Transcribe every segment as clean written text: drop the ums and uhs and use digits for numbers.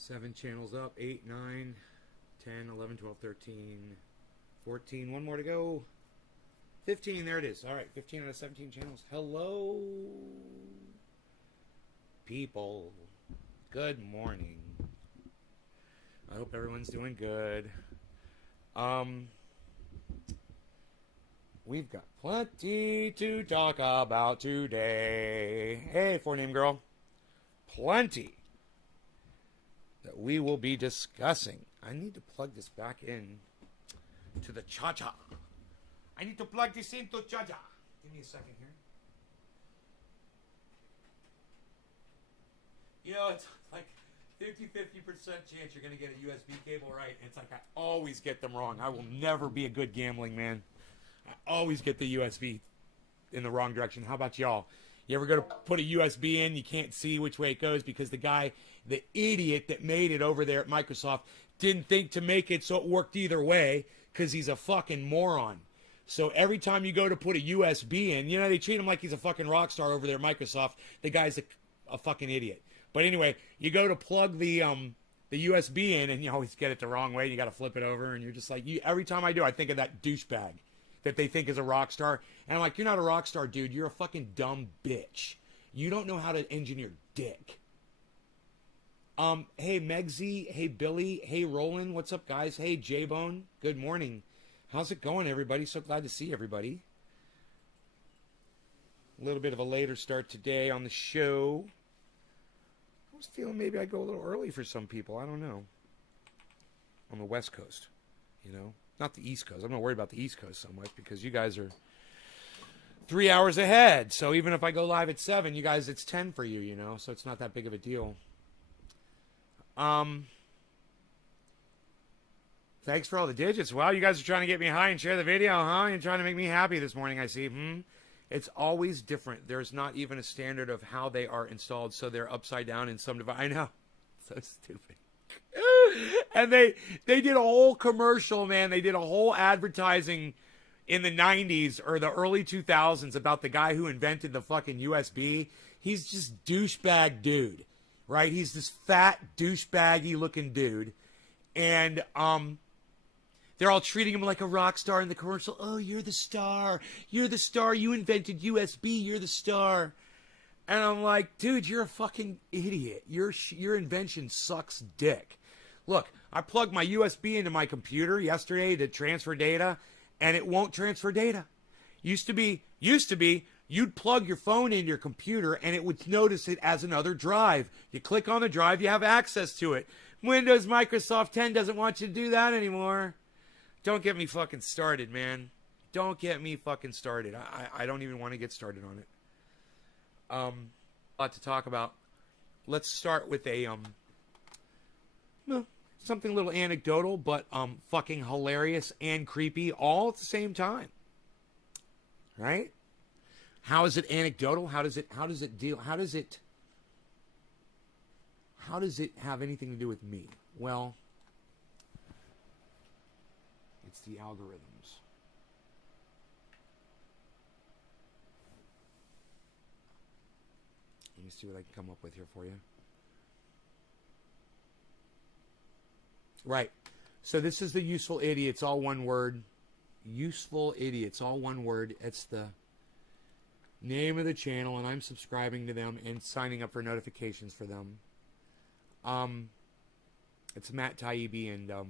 7 channels up. 8, 9, 10, 11, 12, 13, 14. One more to go. 15. There it is. All right. 15 out of 17 channels. Hello, people. Good morning. I hope everyone's doing good. We've got plenty to talk about today. Hey, 4-name girl. Plenty that we will be discussing. I need to plug this back in to the cha-cha. I need to plug this into cha-cha. Give me a second here. You know, it's like 50% chance you're going to get a USB cable right. It's like I always get them wrong. I will never be a good gambling man. I always get the USB in the wrong direction. How about y'all? You ever go to put a USB in, you can't see which way it goes because the guy, the idiot that made it over there at Microsoft, didn't think to make it so it worked either way because he's a fucking moron. So every time you go to put a USB in, you know, they treat him like he's a fucking rock star over there at Microsoft. The guy's a fucking idiot. But anyway, you go to plug the USB in and you always get it the wrong way. You got to flip it over and you're just like, every time I do, I think of that douchebag that they think is a rock star. And I'm like, you're not a rock star, dude. You're a fucking dumb bitch. You don't know how to engineer dick. Hey, Megsy. Hey, Billy. Hey, Roland. What's up, guys? Hey, J-Bone. Good morning. How's it going, everybody? So glad to see everybody. A little bit of a later start today on the show. I was feeling maybe I go a little early for some people. I don't know. On the West Coast, you know. Not the East Coast. I'm not worried about the East Coast so much because you guys are 3 hours ahead. So even if I go live at 7, you guys, it's 10 for you, you know. So it's not that big of a deal. Thanks for all the digits. Wow, you guys are trying to get me high and share the video, huh? You're trying to make me happy this morning, I see. It's always different. There's not even a standard of how they are installed, so they're upside down in some device. I know. So stupid. And they did a whole commercial, man. They did a whole advertising in the 90s or the early 2000s about the guy who invented the fucking USB. He's just douchebag dude, right? He's this fat douchebaggy looking dude. And they're all treating him like a rock star in the commercial. Oh, you're the star. You're the star. You invented USB. You're the star. And I'm like, dude, you're a fucking idiot. Your invention sucks dick. Look, I plugged my USB into my computer yesterday to transfer data, and it won't transfer data. Used to be, you'd plug your phone into your computer, and it would notice it as another drive. You click on the drive, you have access to it. Windows Microsoft 10 doesn't want you to do that anymore. Don't get me fucking started, man. Don't get me fucking started. I don't even want to get started on it. A lot to talk about. Let's start with a something a little anecdotal, but fucking hilarious and creepy all at the same time. Right? How is it anecdotal? How does it deal? How does it have anything to do with me? Well, it's the algorithms. Let me see what I can come up with here for you. Right. So this is the Useful Idiots, all one word. Useful Idiots, all one word. It's the name of the channel, and I'm subscribing to them and signing up for notifications for them. It's Matt Taibbi and sorry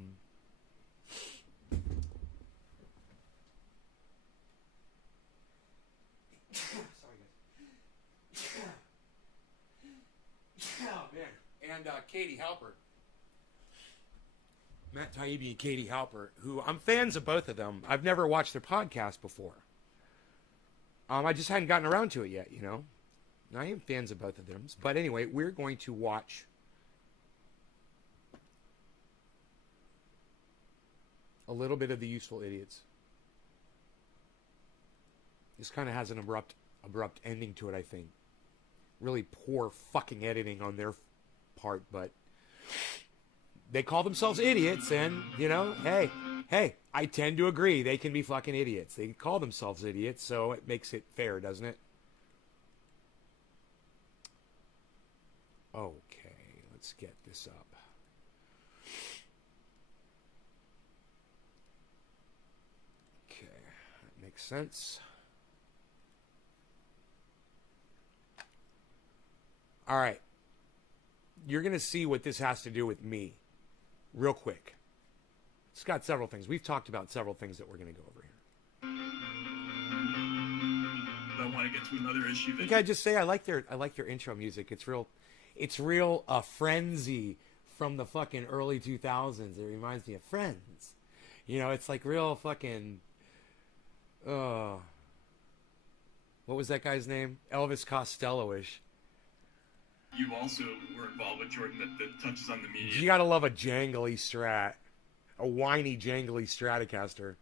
guys. Oh man. And Katie Halper. Matt Taibbi and Katie Halper, who I'm fans of both of them. I've never watched their podcast before. I just hadn't gotten around to it yet, you know. I am fans of both of them. But anyway, we're going to watch a little bit of the Useful Idiots. This kind of has an abrupt ending to it, I think. Really poor fucking editing on their part, but they call themselves idiots, and, you know, hey, I tend to agree. They can be fucking idiots. They call themselves idiots, so it makes it fair, doesn't it? Okay, let's get this up. makes sense. All right. You're going to see what this has to do with me real quick. It's got several things. We've talked about several things that we're going to go over here. I want to get to another issue. Can I just say I like your intro music. It's real frenzy from the fucking early 2000s. It reminds me of Friends. You know, it's like real fucking what was that guy's name? Elvis Costello-ish. You also were involved with Jordan that touches on the media. You gotta love a jangly Strat. A whiny, jangly Stratocaster.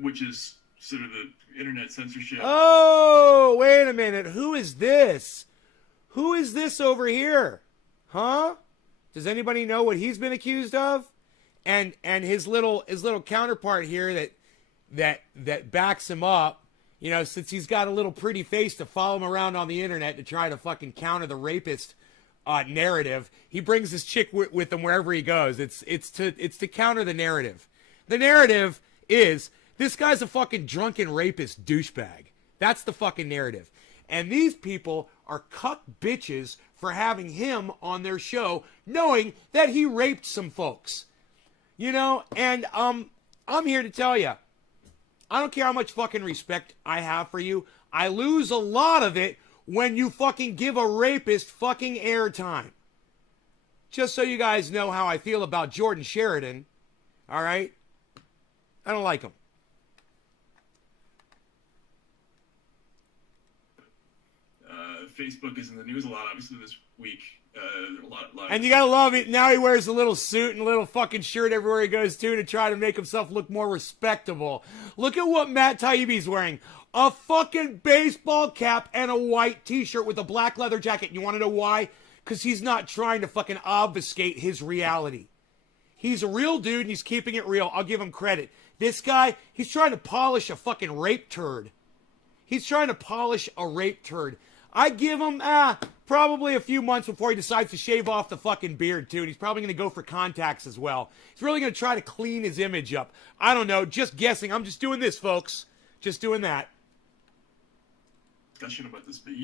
Which is sort of the internet censorship. Oh, wait a minute. Who is this? Who is this over here? Huh? Does anybody know what he's been accused of? And his little counterpart here that backs him up, you know, since he's got a little pretty face to follow him around on the internet to try to fucking counter the rapist narrative. He brings his chick with him wherever he goes. It's to counter the narrative. The narrative is this guy's a fucking drunken rapist douchebag. That's the fucking narrative. And these people are cuck bitches for having him on their show, knowing that he raped some folks. You know, and I'm here to tell you, I don't care how much fucking respect I have for you. I lose a lot of it when you fucking give a rapist fucking airtime. Just so you guys know how I feel about Jordan Sheridan, all right? I don't like him. Facebook is in the news a lot, obviously, this week. A lot. And you gotta love it. Now he wears a little suit and a little fucking shirt everywhere he goes to try to make himself look more respectable. Look at what Matt Taibbi's wearing. A fucking baseball cap and a white t-shirt with a black leather jacket. You want to know why? Because he's not trying to fucking obfuscate his reality. He's a real dude and he's keeping it real. I'll give him credit. This guy, he's trying to polish a fucking rape turd. He's trying to polish a rape turd. I give him probably a few months before he decides to shave off the fucking beard too. And he's probably going to go for contacts as well. He's really going to try to clean his image up. I don't know. Just guessing. I'm just doing this, folks. Just doing that. Discussion about this, but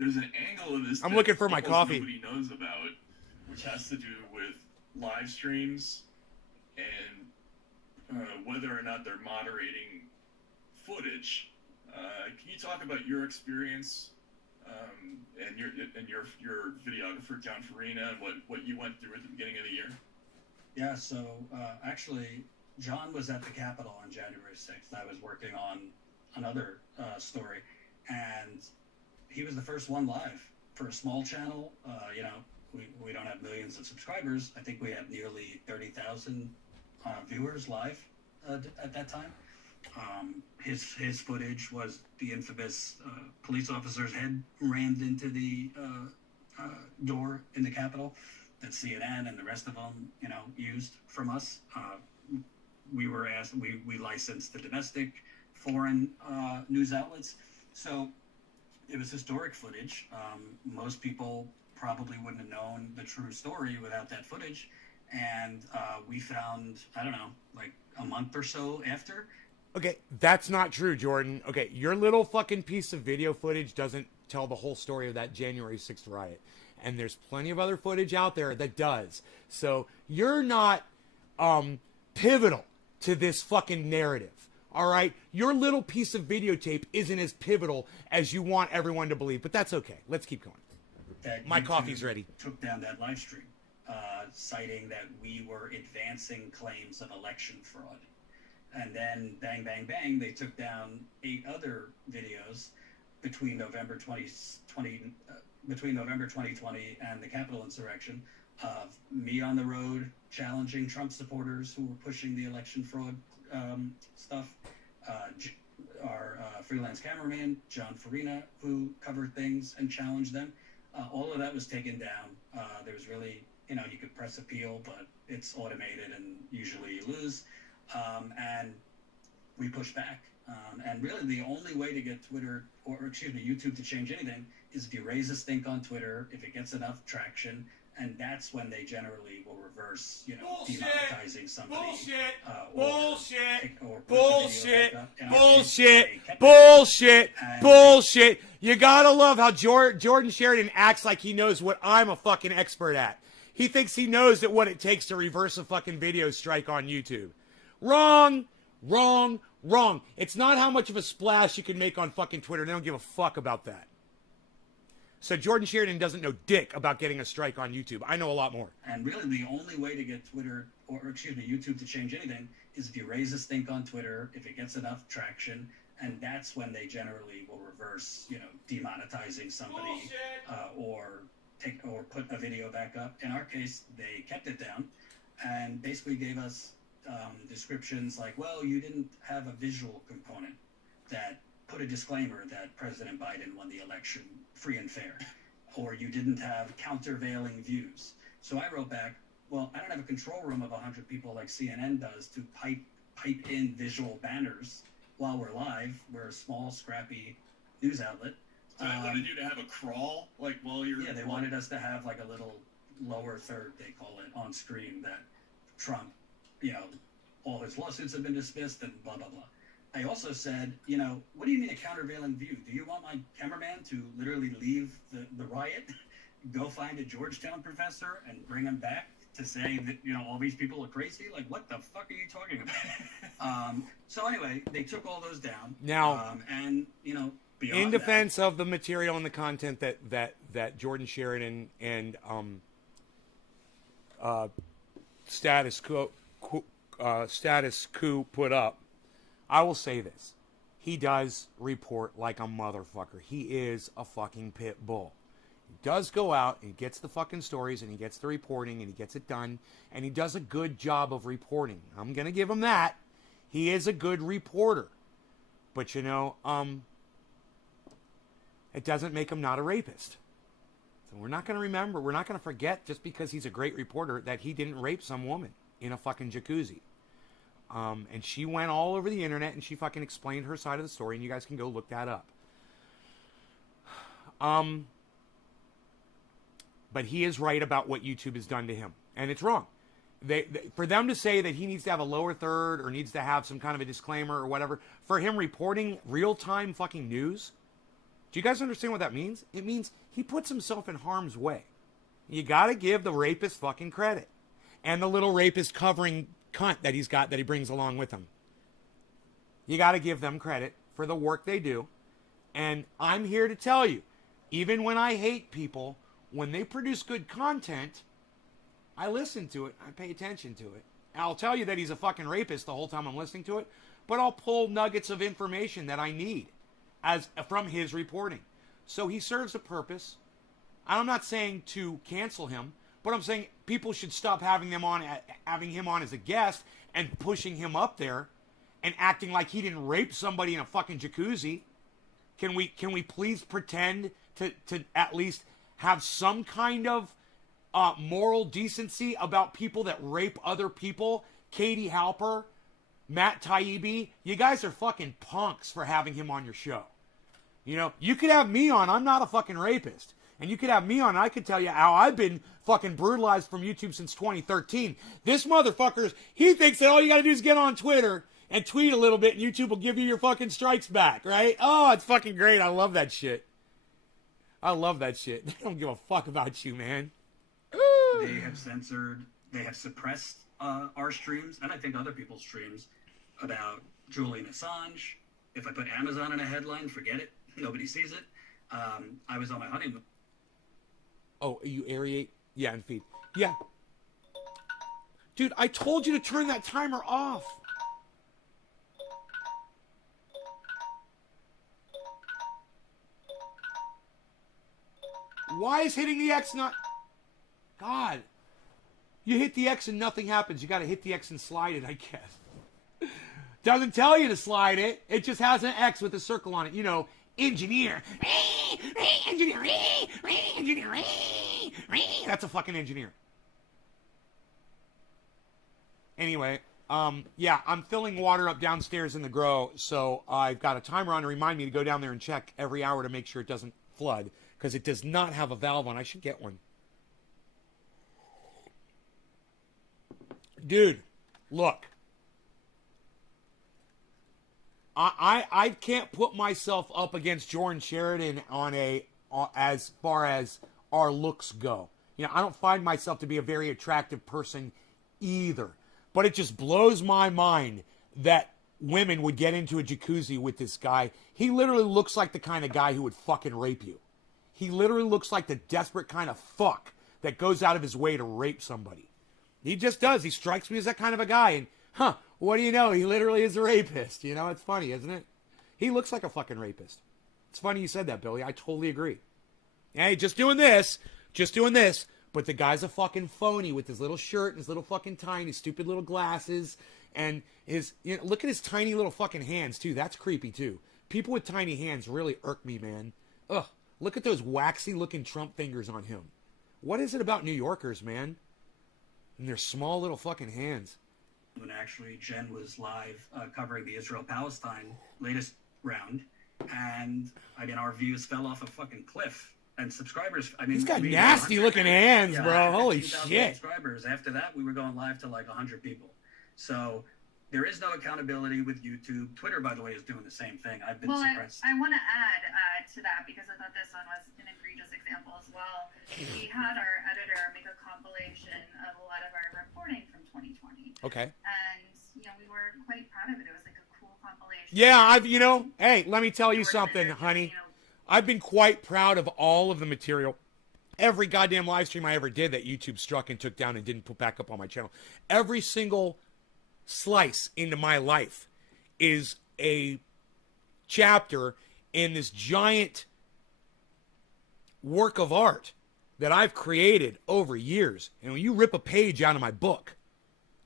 there's an angle of this. I'm looking for my coffee. Nobody knows about, which has to do with live streams and whether or not they're moderating footage. Can you talk about your experience and your videographer John Farina and what you went through at the beginning of the year? Yeah, so actually, John was at the Capitol on January 6th. I was working on another story, and he was the first one live for a small channel. You know, we don't have millions of subscribers. I think we have nearly 30,000 viewers live at that time. His footage was the infamous police officer's head rammed into the door in the Capitol that CNN and the rest of them, you know, used from us. We were asked, we licensed the domestic, foreign news outlets. So it was historic footage. Most people probably wouldn't have known the true story without that footage. And we found, I don't know, like a month or so after. Okay, that's not true, Jordan. Okay, your little fucking piece of video footage doesn't tell the whole story of that January 6th riot. And there's plenty of other footage out there that does. So you're not pivotal to this fucking narrative. All right? Your little piece of videotape isn't as pivotal as you want everyone to believe. But that's okay. Let's keep going. My coffee's ready. Took down that live stream, citing that we were advancing claims of election fraud. And then, bang, bang, bang, they took down 8 other videos between November 2020 and the Capitol insurrection of me on the road challenging Trump supporters who were pushing the election fraud stuff. Our freelance cameraman, John Farina, who covered things and challenged them. All of that was taken down. There was really, you know, you could press appeal, but it's automated and usually you lose. And we pushed back. And really the only way to get Twitter, or excuse me, YouTube to change anything is if you raise a stink on Twitter, if it gets enough traction, and that's when they generally will reverse, Bullshit. demonetizing somebody. Bullshit. Or Bullshit. or put the video Bullshit. back up. In our Bullshit. case, they kept it. Bullshit. And- Bullshit. You gotta love how Jordan Sheridan acts like he knows what I'm a fucking expert at. He thinks he knows that what it takes to reverse a fucking video strike on YouTube. Wrong. Wrong. Wrong. It's not how much of a splash you can make on fucking Twitter. They don't give a fuck about that. So Jordan Sheridan doesn't know dick about getting a strike on YouTube. I know a lot more. And really, the only way to get Twitter, or excuse me, YouTube to change anything is if you raise a stink on Twitter, if it gets enough traction, and that's when they generally will reverse, demonetizing somebody, or put a video back up. In our case, they kept it down, and basically gave us descriptions like, well, you didn't have a visual component that put a disclaimer that President Biden won the election free and fair, or you didn't have countervailing views. So I wrote back, well, I don't have a control room of 100 people like CNN does to pipe in visual banners while we're live. We're a small, scrappy news outlet. So they wanted you to have a crawl, like while you're... Yeah, they wanted us to have like a little lower third, they call it, on screen that Trump, all his lawsuits have been dismissed and blah, blah, blah. I also said, what do you mean a countervailing view? Do you want my cameraman to literally leave the riot, go find a Georgetown professor and bring him back to say that, all these people are crazy? Like, what the fuck are you talking about? So anyway, they took all those down. Now, and, beyond in defense of the material and the content that Jordan Sheridan and Status Quo put up, I will say this. He does report like a motherfucker. He is a fucking pit bull. He does go out and gets the fucking stories and he gets the reporting and he gets it done and he does a good job of reporting. I'm going to give him that. He is a good reporter. But it doesn't make him not a rapist. So we're not going to forget just because he's a great reporter that he didn't rape some woman in a fucking jacuzzi. And she went all over the internet and she fucking explained her side of the story, and you guys can go look that up. But he is right about what YouTube has done to him, and it's wrong. For them to say that he needs to have a lower third or needs to have some kind of a disclaimer or whatever, for him reporting real-time fucking news, do you guys understand what that means? It means he puts himself in harm's way. You got to give the rapist fucking credit. And the little rapist covering cunt that he's got that he brings along with him. You got to give them credit for the work they do. And I'm here to tell you, even when I hate people, when they produce good content, I listen to it. I pay attention to it. I'll tell you that he's a fucking rapist the whole time I'm listening to it, but I'll pull nuggets of information that I need from his reporting. So he serves a purpose. I'm not saying to cancel him, but I'm saying people should stop having him on as a guest and pushing him up there and acting like he didn't rape somebody in a fucking jacuzzi. Can we please pretend to at least have some kind of moral decency about people that rape other people? Katie Halper, Matt Taibbi, you guys are fucking punks for having him on your show. You could have me on. I'm not a fucking rapist. And you could have me on, and I could tell you how I've been fucking brutalized from YouTube since 2013. This motherfucker, he thinks that all you got to do is get on Twitter and tweet a little bit, and YouTube will give you your fucking strikes back, right? Oh, it's fucking great. I love that shit. They don't give a fuck about you, man. They have suppressed our streams, and I think other people's streams, about Julian Assange. If I put Amazon in a headline, forget it. Nobody sees it. I was on my honeymoon. Oh, you aerate? Yeah, and feed. Yeah. Dude, I told you to turn that timer off. Why is hitting the X not... God. You hit the X and nothing happens. You got to hit the X and slide it, I guess. Doesn't tell you to slide it. It just has an X with a circle on it. Engineer. Engineer. That's a fucking engineer. Anyway, yeah, I'm filling water up downstairs in the grow, so I've got a timer on to remind me to go down there and check every hour to make sure it doesn't flood, because it does not have a valve on. I should get one. Dude, look. I can't put myself up against Jordan Sheridan as far as our looks go. You know, I don't find myself to be a very attractive person either. But it just blows my mind that women would get into a jacuzzi with this guy. He literally looks like the kind of guy who would fucking rape you. He literally looks like the desperate kind of fuck that goes out of his way to rape somebody. He just does. He strikes me as that kind of a guy. And, what do you know? He literally is a rapist. You know, it's funny, isn't it? He looks like a fucking rapist. It's funny you said that, Billy. I totally agree. Hey, just doing this. But the guy's a fucking phony with his little shirt and his little fucking tie and his stupid little glasses. And look at his tiny little fucking hands, too. That's creepy, too. People with tiny hands really irk me, man. Ugh. Look at those waxy-looking Trump fingers on him. What is it about New Yorkers, man? And their small little fucking hands. When actually Jen was live covering the Israel-Palestine latest round, and again our views fell off a fucking cliff. And subscribers, I mean, he's got nasty looking hands, bro. Holy shit! Subscribers. After that, we were going live to like 100 people. So there is no accountability with YouTube. Twitter, by the way, is doing the same thing. I've been suppressed. I want to add to that because I thought this one was an egregious example as well. We had our editor make a compilation of a lot of our reporting from 2020. Okay. And we were quite proud of it. It was like a cool compilation. Yeah, hey, let me tell you something, honey. I've been quite proud of all of the material. Every goddamn live stream I ever did that YouTube struck and took down and didn't put back up on my channel. Every single slice into my life is a chapter in this giant work of art that I've created over years. And when you rip a page out of my book,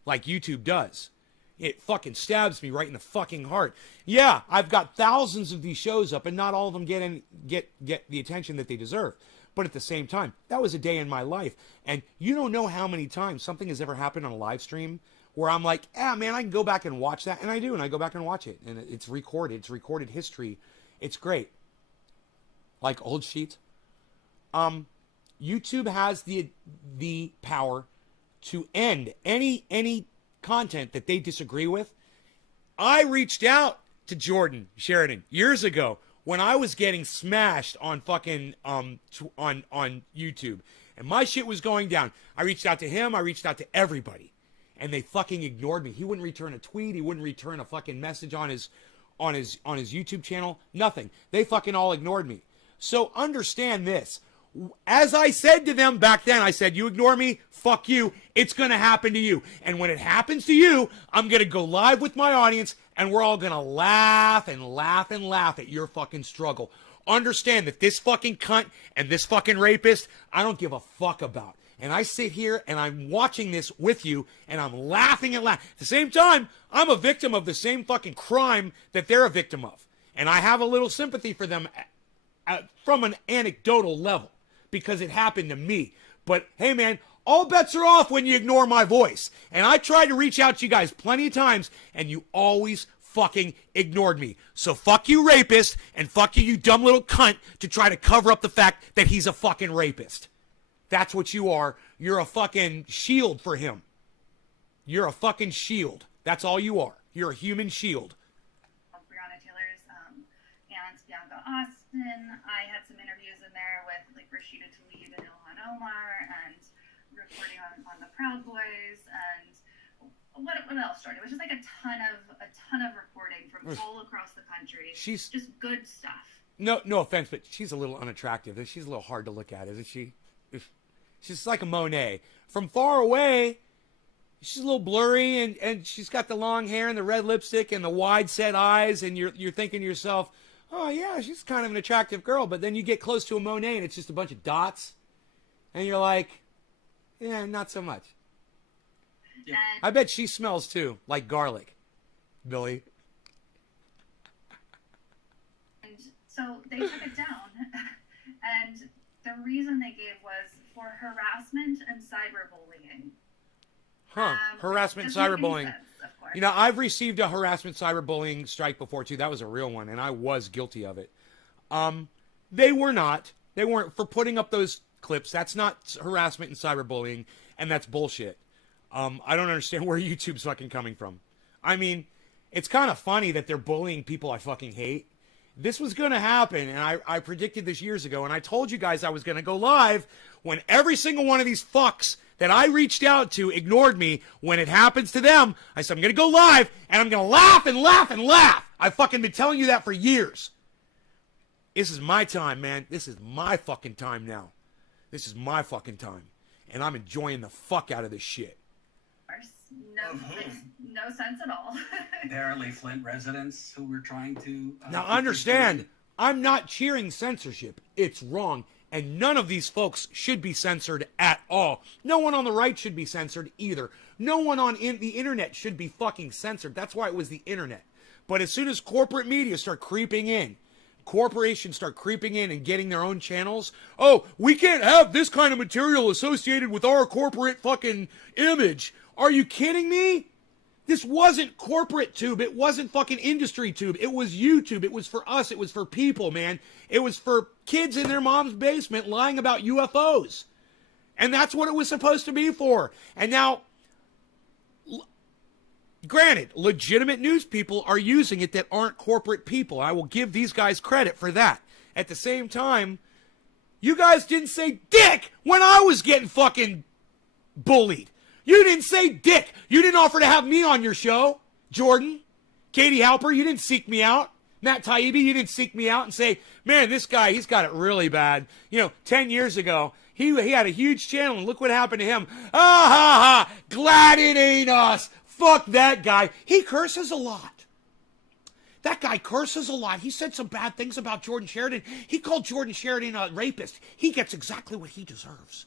like YouTube does, it fucking stabs me right in the fucking heart. Yeah, I've got thousands of these shows up, and not all of them get the attention that they deserve. But at the same time, that was a day in my life. And you don't know how many times something has ever happened on a live stream where I'm like, man, I can go back and watch that. And I do, and I go back and watch it. And it's recorded. It's recorded history. It's great. Like old sheets. YouTube has the power to end any content that they disagree with. I reached out to Jordan Sheridan years ago when I was getting smashed on fucking on YouTube and my shit was going down. I reached out to him, I reached out to everybody, and they fucking ignored me. He wouldn't return a tweet, he wouldn't return a fucking message on his YouTube channel, nothing. They fucking all ignored me. So understand this. As I said to them back then, I said, you ignore me, fuck you, it's going to happen to you. And when it happens to you, I'm going to go live with my audience, and we're all going to laugh and laugh and laugh at your fucking struggle. Understand that this fucking cunt and this fucking rapist, I don't give a fuck about. And I sit here and I'm watching this with you, and I'm laughing and laughing. At the same time, I'm a victim of the same fucking crime that they're a victim of. And I have a little sympathy for them from an anecdotal level, because it happened to me. But hey, man, all bets are off when you ignore my voice. And I tried to reach out to you guys plenty of times, and you always fucking ignored me. So fuck you, rapist, and fuck you, you dumb little cunt, to try to cover up the fact that he's a fucking rapist. That's what you are. You're a fucking shield for him. You're a fucking shield. That's all you are. You're a human shield. Breonna Taylor's and Bianca Austin. I had some interviews in there with like Rashida Tlaib and Ilhan Omar, and reporting on the Proud Boys, and what else, Jordan? It was just like a ton of reporting from all across the country. She's just good stuff. No offense, but she's a little unattractive. She's a little hard to look at, isn't she? She's like a Monet. From far away, she's a little blurry, and she's got the long hair and the red lipstick and the wide set eyes, and you're thinking to yourself, oh yeah, she's kind of an attractive girl. But then you get close to a Monet and it's just a bunch of dots, and you're like, yeah, not so much. Yeah. I bet she smells too, like garlic, Billy. And so they took it down, and the reason they gave was for harassment and cyberbullying. Harassment and doesn't make any cyberbullying. sense, of course. You know, I've received a harassment cyberbullying strike before too. That was a real one, and I was guilty of it. They weren't for putting up those clips. That's not harassment and cyberbullying, and that's bullshit. I don't understand where YouTube's fucking coming from. I mean, it's kind of funny that they're bullying people I fucking hate. This was going to happen, and I predicted this years ago, and I told you guys I was going to go live when every single one of these fucks that I reached out to ignored me. When it happens to them, I said I'm going to go live, and I'm going to laugh and laugh and laugh. I've fucking been telling you that for years. This is my time, man. This is my fucking time now. This is my fucking time, and I'm enjoying the fuck out of this shit. No, makes no sense at all. Apparently, Flint residents who were trying to. Now understand, I'm not cheering censorship. It's wrong. And none of these folks should be censored at all. No one on the right should be censored either. No one on the internet should be fucking censored. That's why it was the internet. But as soon as corporate media start creeping in, corporations start creeping in and getting their own channels. Oh, we can't have this kind of material associated with our corporate fucking image. Are you kidding me? This wasn't corporate tube. It wasn't fucking industry tube. It was YouTube. It was for us. It was for people, man. It was for kids in their mom's basement lying about UFOs. And that's what it was supposed to be for. And now, granted, legitimate news people are using it that aren't corporate people. I will give these guys credit for that. At the same time, you guys didn't say dick when I was getting fucking bullied. You didn't say dick. You didn't offer to have me on your show. Jordan, Katie Halper, you didn't seek me out. Matt Taibbi, you didn't seek me out and say, man, this guy, he's got it really bad. 10 years ago, he had a huge channel, and look what happened to him. Ah, ha, ha, glad it ain't us. Fuck that guy. He curses a lot. That guy curses a lot. He said some bad things about Jordan Sheridan. He called Jordan Sheridan a rapist. He gets exactly what he deserves.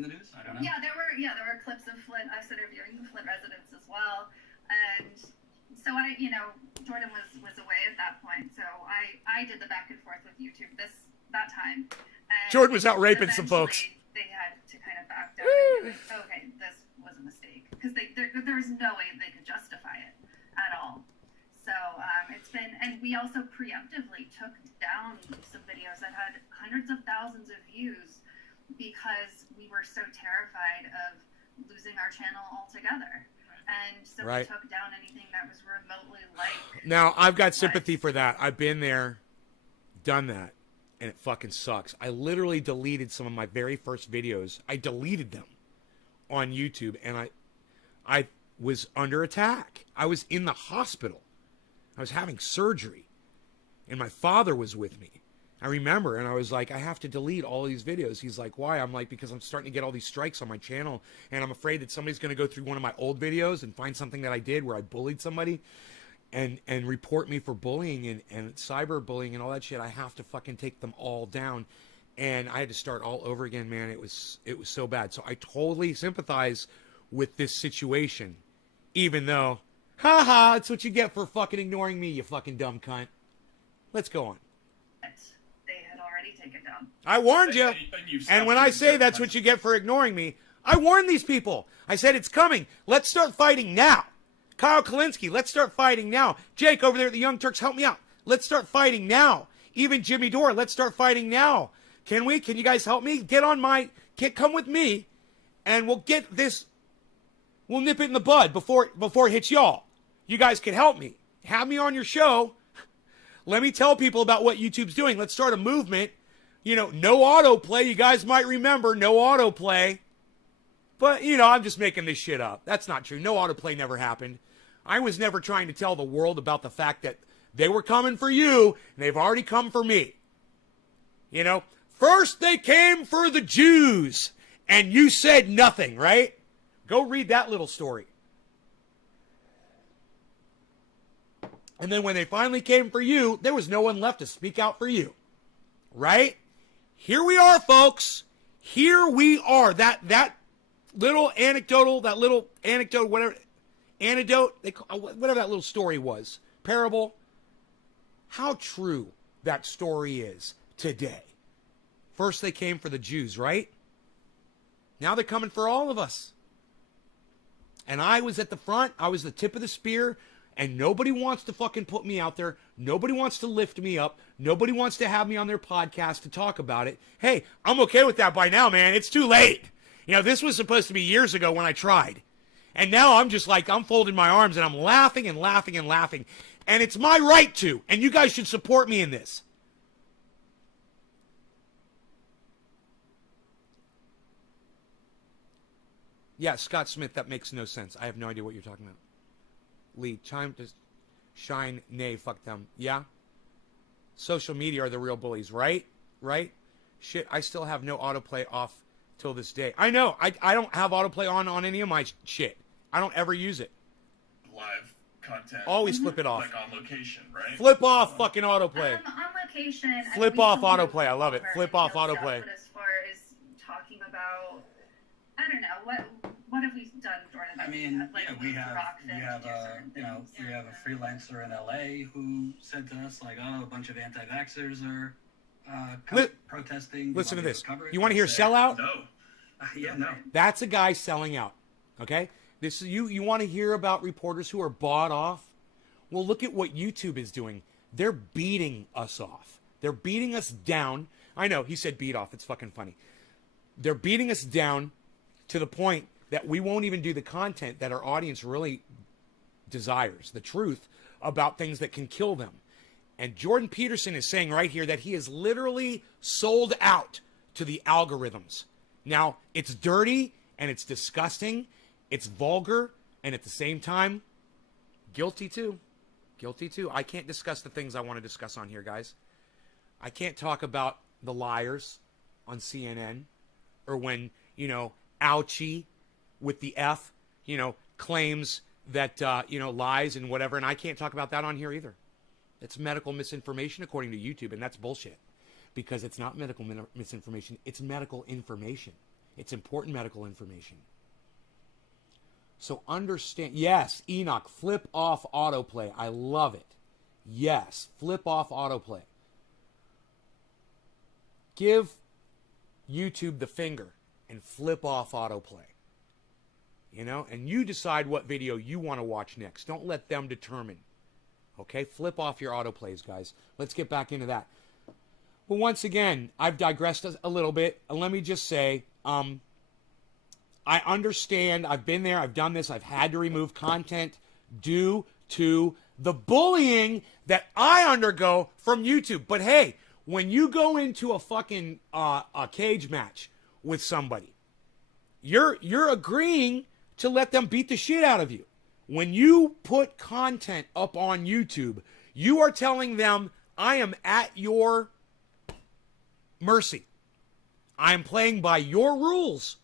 In the news? I don't know. Yeah, there were clips of Flint, us interviewing the Flint residents as well, and so Jordan was away at that point, so I did the back and forth with YouTube that time. And Jordan was out raping some folks. They had to kind of back down and be like, okay, this was a mistake, because there was no way they could justify it at all. So it's been, and we also preemptively took down some videos that had hundreds of thousands of views, because we were so terrified of losing our channel altogether. And so we took down anything that was remotely like... Now, I've got sympathy for that. I've been there, done that, and it fucking sucks. I literally deleted some of my very first videos. I deleted them on YouTube, and I was under attack. I was in the hospital. I was having surgery, and my father was with me. I remember, and I was like, I have to delete all these videos. He's like, why? I'm like, because I'm starting to get all these strikes on my channel, and I'm afraid that somebody's going to go through one of my old videos and find something that I did where I bullied somebody and report me for bullying and cyberbullying and all that shit. I have to fucking take them all down. And I had to start all over again, man. It was so bad. So I totally sympathize with this situation, even though, haha, it's what you get for fucking ignoring me, you fucking dumb cunt. Let's go on. Take it down. I warned you. And when I say that's what you get for ignoring me, I warned these people. I said it's coming. Let's start fighting now. Kyle Kalinske, let's start fighting now. Jake over there at the Young Turks, help me out. Let's start fighting now. Even Jimmy Dore, let's start fighting now. Can we? Can you guys help me? Come with me, and we'll get this. We'll nip it in the bud before it hits y'all. You guys can help me. Have me on your show. Let me tell people about what YouTube's doing. Let's start a movement. No autoplay. You guys might remember no autoplay. But, I'm just making this shit up. That's not true. No autoplay never happened. I was never trying to tell the world about the fact that they were coming for you, and they've already come for me. First they came for the Jews, and you said nothing, right? Go read that little story. And then when they finally came for you, there was no one left to speak out for you. Right? Here we are, folks. Here we are. That little anecdote, whatever that little story was, parable, how true that story is today. First they came for the Jews, right? Now they're coming for all of us. And I was at the front. I was the tip of the spear. And nobody wants to fucking put me out there. Nobody wants to lift me up. Nobody wants to have me on their podcast to talk about it. Hey, I'm okay with that by now, man. It's too late. You know, this was supposed to be years ago when I tried. And now I'm just like, I'm folding my arms and I'm laughing and laughing and laughing. And it's my right to. And you guys should support me in this. Yeah, Scott Smith, that makes no sense. I have no idea what you're talking about. Lee, time to shine, nay, fuck them. Yeah? Social media are the real bullies, right? Right? Shit, I still have no autoplay off till this day. I know, I don't have autoplay on any of my shit. I don't ever use it. Live content. Always flip it off. Like on location, right? Flip off fucking autoplay. On location. Flip we off still do autoplay. I love it. over Flip and off stuff, autoplay. But as far as talking about, I don't know, what have we done for them? I mean, like yeah, we have to do a certain you know things. we have a freelancer in LA who said to us like, oh, a bunch of anti-vaxxers are protesting. Listen to this. Coverage. You want to hear I say, sellout? No. Yeah, no. That's a guy selling out. Okay? This is you want to hear about reporters who are bought off? Well, look at what YouTube is doing. They're beating us off. They're beating us down. I know, he said beat off. It's fucking funny. They're beating us down to the point that we won't even do the content that our audience really desires, the truth about things that can kill them. And Jordan Peterson is saying right here that he is literally sold out to the algorithms. Now, it's dirty and it's disgusting, it's vulgar, and at the same time, guilty too. Guilty too. I can't discuss the things I want to discuss on here, guys. I can't talk about the liars on CNN or when, you know, Ouchie with the F, you know, claims that, you know, lies and whatever, and I can't talk about that on here either. It's medical misinformation according to YouTube, and that's bullshit. Because it's not medical misinformation, it's medical information. It's important medical information. So understand, yes, Enoch, flip off autoplay. I love it. Yes, flip off autoplay. Give YouTube the finger and flip off autoplay. You know, and you decide what video you want to watch next. Don't let them determine. Okay, flip off your autoplays, guys. Let's get back into that. But once again, I've digressed a little bit. And let me just say, I understand. I've been there. I've done this. I've had to remove content due to the bullying that I undergo from YouTube. But hey, when you go into a fucking a cage match with somebody, you're agreeing to let them beat the shit out of you. When you put content up on YouTube, you are telling them, I am at your mercy. I am playing by your rules.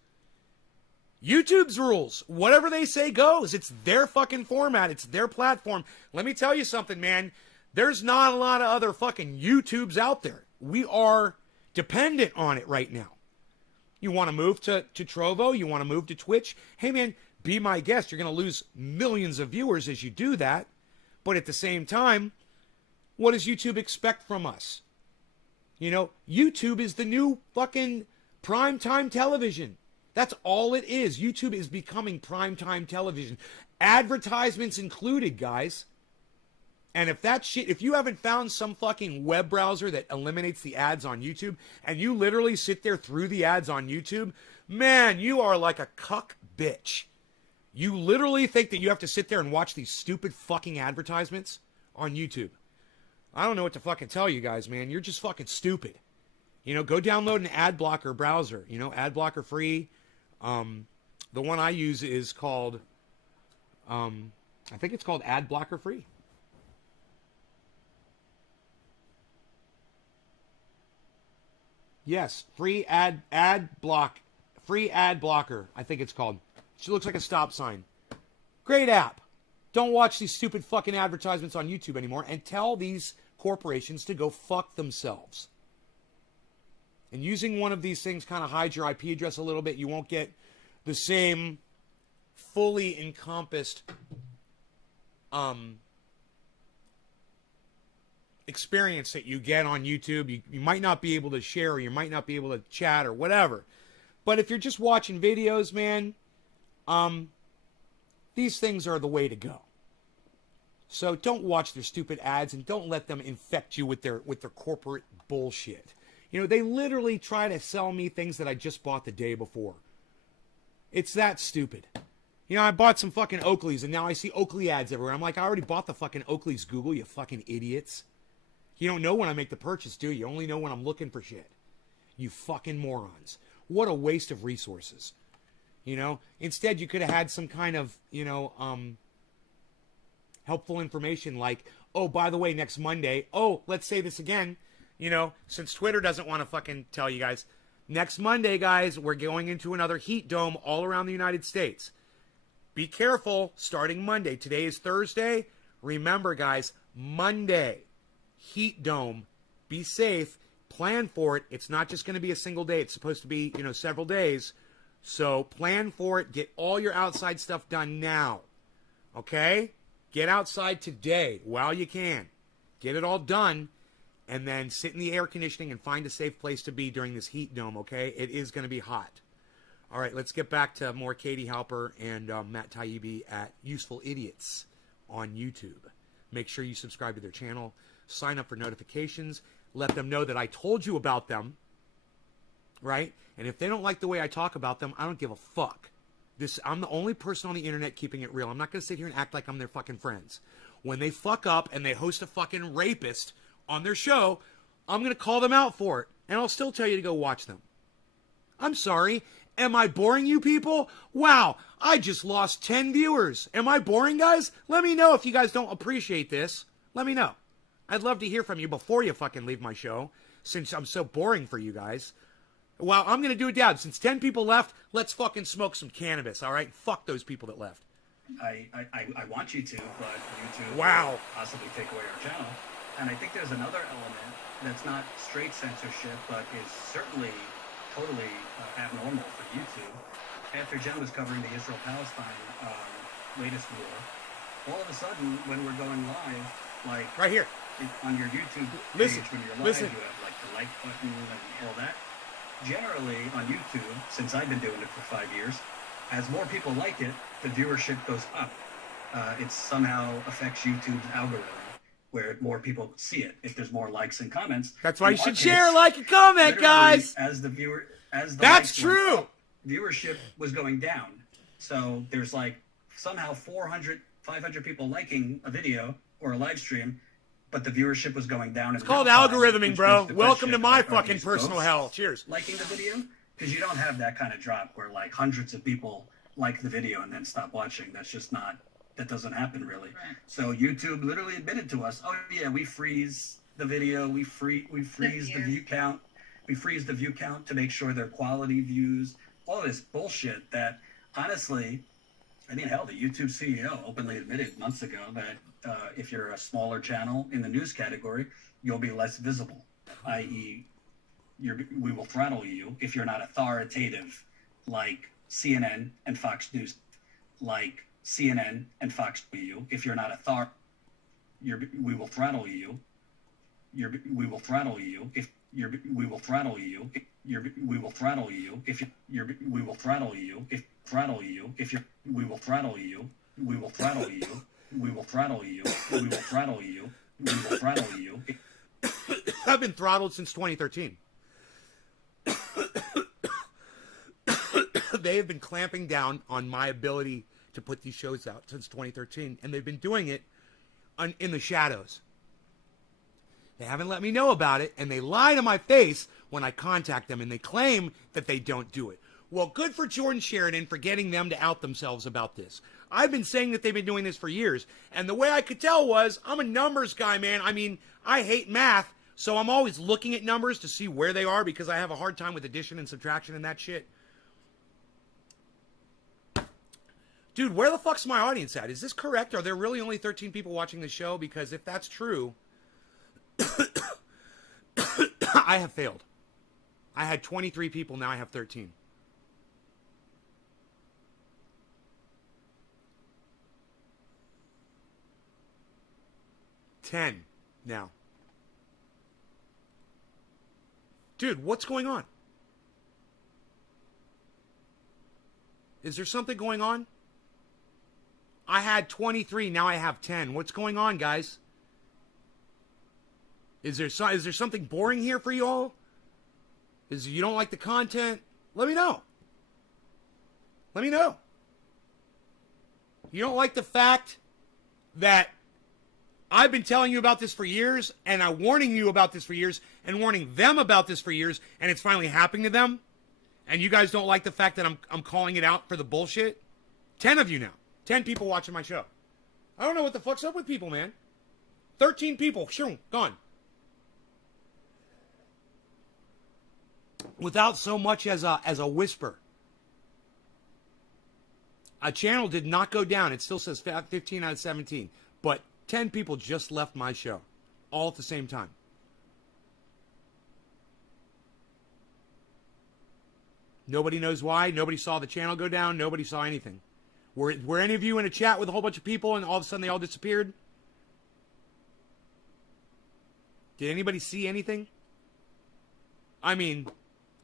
YouTube's rules. Whatever they say goes. It's their fucking format. It's their platform. Let me tell you something, man. There's not a lot of other fucking YouTubes out there. We are dependent on it right now. You want to move to Trovo? You want to move to Twitch? Hey, man, be my guest. You're going to lose millions of viewers as you do that. But at the same time, what does YouTube expect from us? You know, YouTube is the new fucking primetime television. That's all it is. YouTube is becoming primetime television. Advertisements included, guys. And if that shit, if you haven't found some fucking web browser that eliminates the ads on YouTube, and you literally sit there through the ads on YouTube, man, you are like a cuck bitch. You literally think that you have to sit there and watch these stupid fucking advertisements on YouTube. I don't know what to fucking tell you guys, man. You're just fucking stupid. You know, go download an ad blocker browser. You know, ad blocker free. The one I use is called, I think it's called Ad Blocker Free. Yes, free ad blocker, I think it's called. She looks like a stop sign. Great app. Don't watch these stupid fucking advertisements on YouTube anymore and tell these corporations to go fuck themselves. And using one of these things kind of hides your IP address a little bit. You won't get the same fully encompassed experience that you get on YouTube. You might not be able to share, or you might not be able to chat or whatever. But if you're just watching videos, man, these things are the way to go. So don't watch their stupid ads and don't let them infect you with their corporate bullshit. You know, they literally try to sell me things that I just bought the day before. It's that stupid. You know, I bought some fucking Oakleys and now I see Oakley ads everywhere. I'm like, I already bought the fucking Oakleys, Google, you fucking idiots. You don't know when I make the purchase, do you? You only know when I'm looking for shit. You fucking morons. What a waste of resources. You know, instead you could have had some kind of, you know, helpful information like, oh, by the way, next Monday, oh, let's say this again, you know, since Twitter doesn't want to fucking tell you guys, next Monday, guys, we're going into another heat dome all around the United States. Be careful, starting Monday. Today is Thursday. Remember, guys, Monday, heat dome. Be safe. Plan for it. It's not just going to be a single day. It's supposed to be, you know, several days. So plan for it. Get all your outside stuff done now. Okay? Get outside today while you can. Get it all done. And then sit in the air conditioning and find a safe place to be during this heat dome, okay? It is going to be hot. All right, let's get back to more Katie Halper and Matt Taibbi at Useful Idiots on YouTube. Make sure you subscribe to their channel. Sign up for notifications. Let them know that I told you about them, right? And if they don't like the way I talk about them, I don't give a fuck. I'm the only person on the internet keeping it real. I'm not going to sit here and act like I'm their fucking friends. When they fuck up and they host a fucking rapist on their show, I'm going to call them out for it. And I'll still tell you to go watch them. I'm sorry. Am I boring you people? Wow, I just lost 10 viewers. Am I boring, guys? Let me know if you guys don't appreciate this. Let me know. I'd love to hear from you before you fucking leave my show, since I'm so boring for you guys. Well, I'm going to do it, Dad. Since 10 people left, let's fucking smoke some cannabis, all right? Fuck those people that left. I want you to, but YouTube Wow. will possibly take away our channel. And I think there's another element that's not straight censorship, but is certainly totally abnormal for YouTube. After Jen was covering the Israel-Palestine latest war, all of a sudden, when we're going live, like Right here. on your YouTube page, Listen, when you're live, listen. you have like the like button and all that. Generally, on YouTube, since I've been doing it for 5 years, as more people like it, the viewership goes up. It somehow affects YouTube's algorithm, where more people see it if there's more likes and comments. That's why you In our should case, share, like, and comment, literally, guys. As the That's likes went true. up, viewership was going down. So there's like somehow 400, 500 people liking a video or a live stream, but the viewership was going down. It's called algorithming, bro. Welcome to my fucking personal hell. Cheers. Liking the video, because you don't have that kind of drop where like hundreds of people like the video and then stop watching. That's just not. That doesn't happen really. Right. So YouTube literally admitted to us, oh yeah, we freeze the video, we freeze the view count, we freeze the view count to make sure they're quality views. All this bullshit that honestly, I mean, hell, the YouTube CEO openly admitted months ago that if you're a smaller channel in the news category, you'll be less visible, i.e., we will throttle you if you're not authoritative, like CNN and Fox News, like CNN and Fox News. If you're not we will throttle you. We will throttle you. We will throttle you. We will throttle you. We will throttle you. We will throttle you. We will throttle you. We will throttle you. We will throttle you. We will throttle you. I've been throttled since 2013. They have been clamping down on my ability to put these shows out since 2013, and they've been doing it in the shadows. They haven't let me know about it, and they lie to my face when I contact them, and they claim that they don't do it. Well, good for Jordan Sheridan for getting them to out themselves about this. I've been saying that they've been doing this for years, and the way I could tell was, I'm a numbers guy, man. I mean, I hate math, so I'm always looking at numbers to see where they are because I have a hard time with addition and subtraction and that shit. Dude, where the fuck's my audience at? Is this correct? Are there really only 13 people watching the show? Because if that's true, I have failed. I had 23 people, now I have 13. $10 now. Dude, what's going on? Is there something going on? I had 23. Now I have 10. What's going on, guys? Is there something boring here for you all? Is you don't like the content? Let me know. Let me know. You don't like the fact that I've been telling you about this for years, and I'm warning you about this for years, and warning them about this for years, and it's finally happening to them? And you guys don't like the fact that I'm calling it out for the bullshit? 10 of you now. 10 people watching my show. I don't know what the fuck's up with people, man. 13 people. Shoo, gone. Without so much as a whisper. A channel did not go down. It still says 15 out of 17. But 10 people just left my show. All at the same time. Nobody knows why. Nobody saw the channel go down. Nobody saw anything. Were any of you in a chat with a whole bunch of people and all of a sudden they all disappeared? Did anybody see anything? I mean,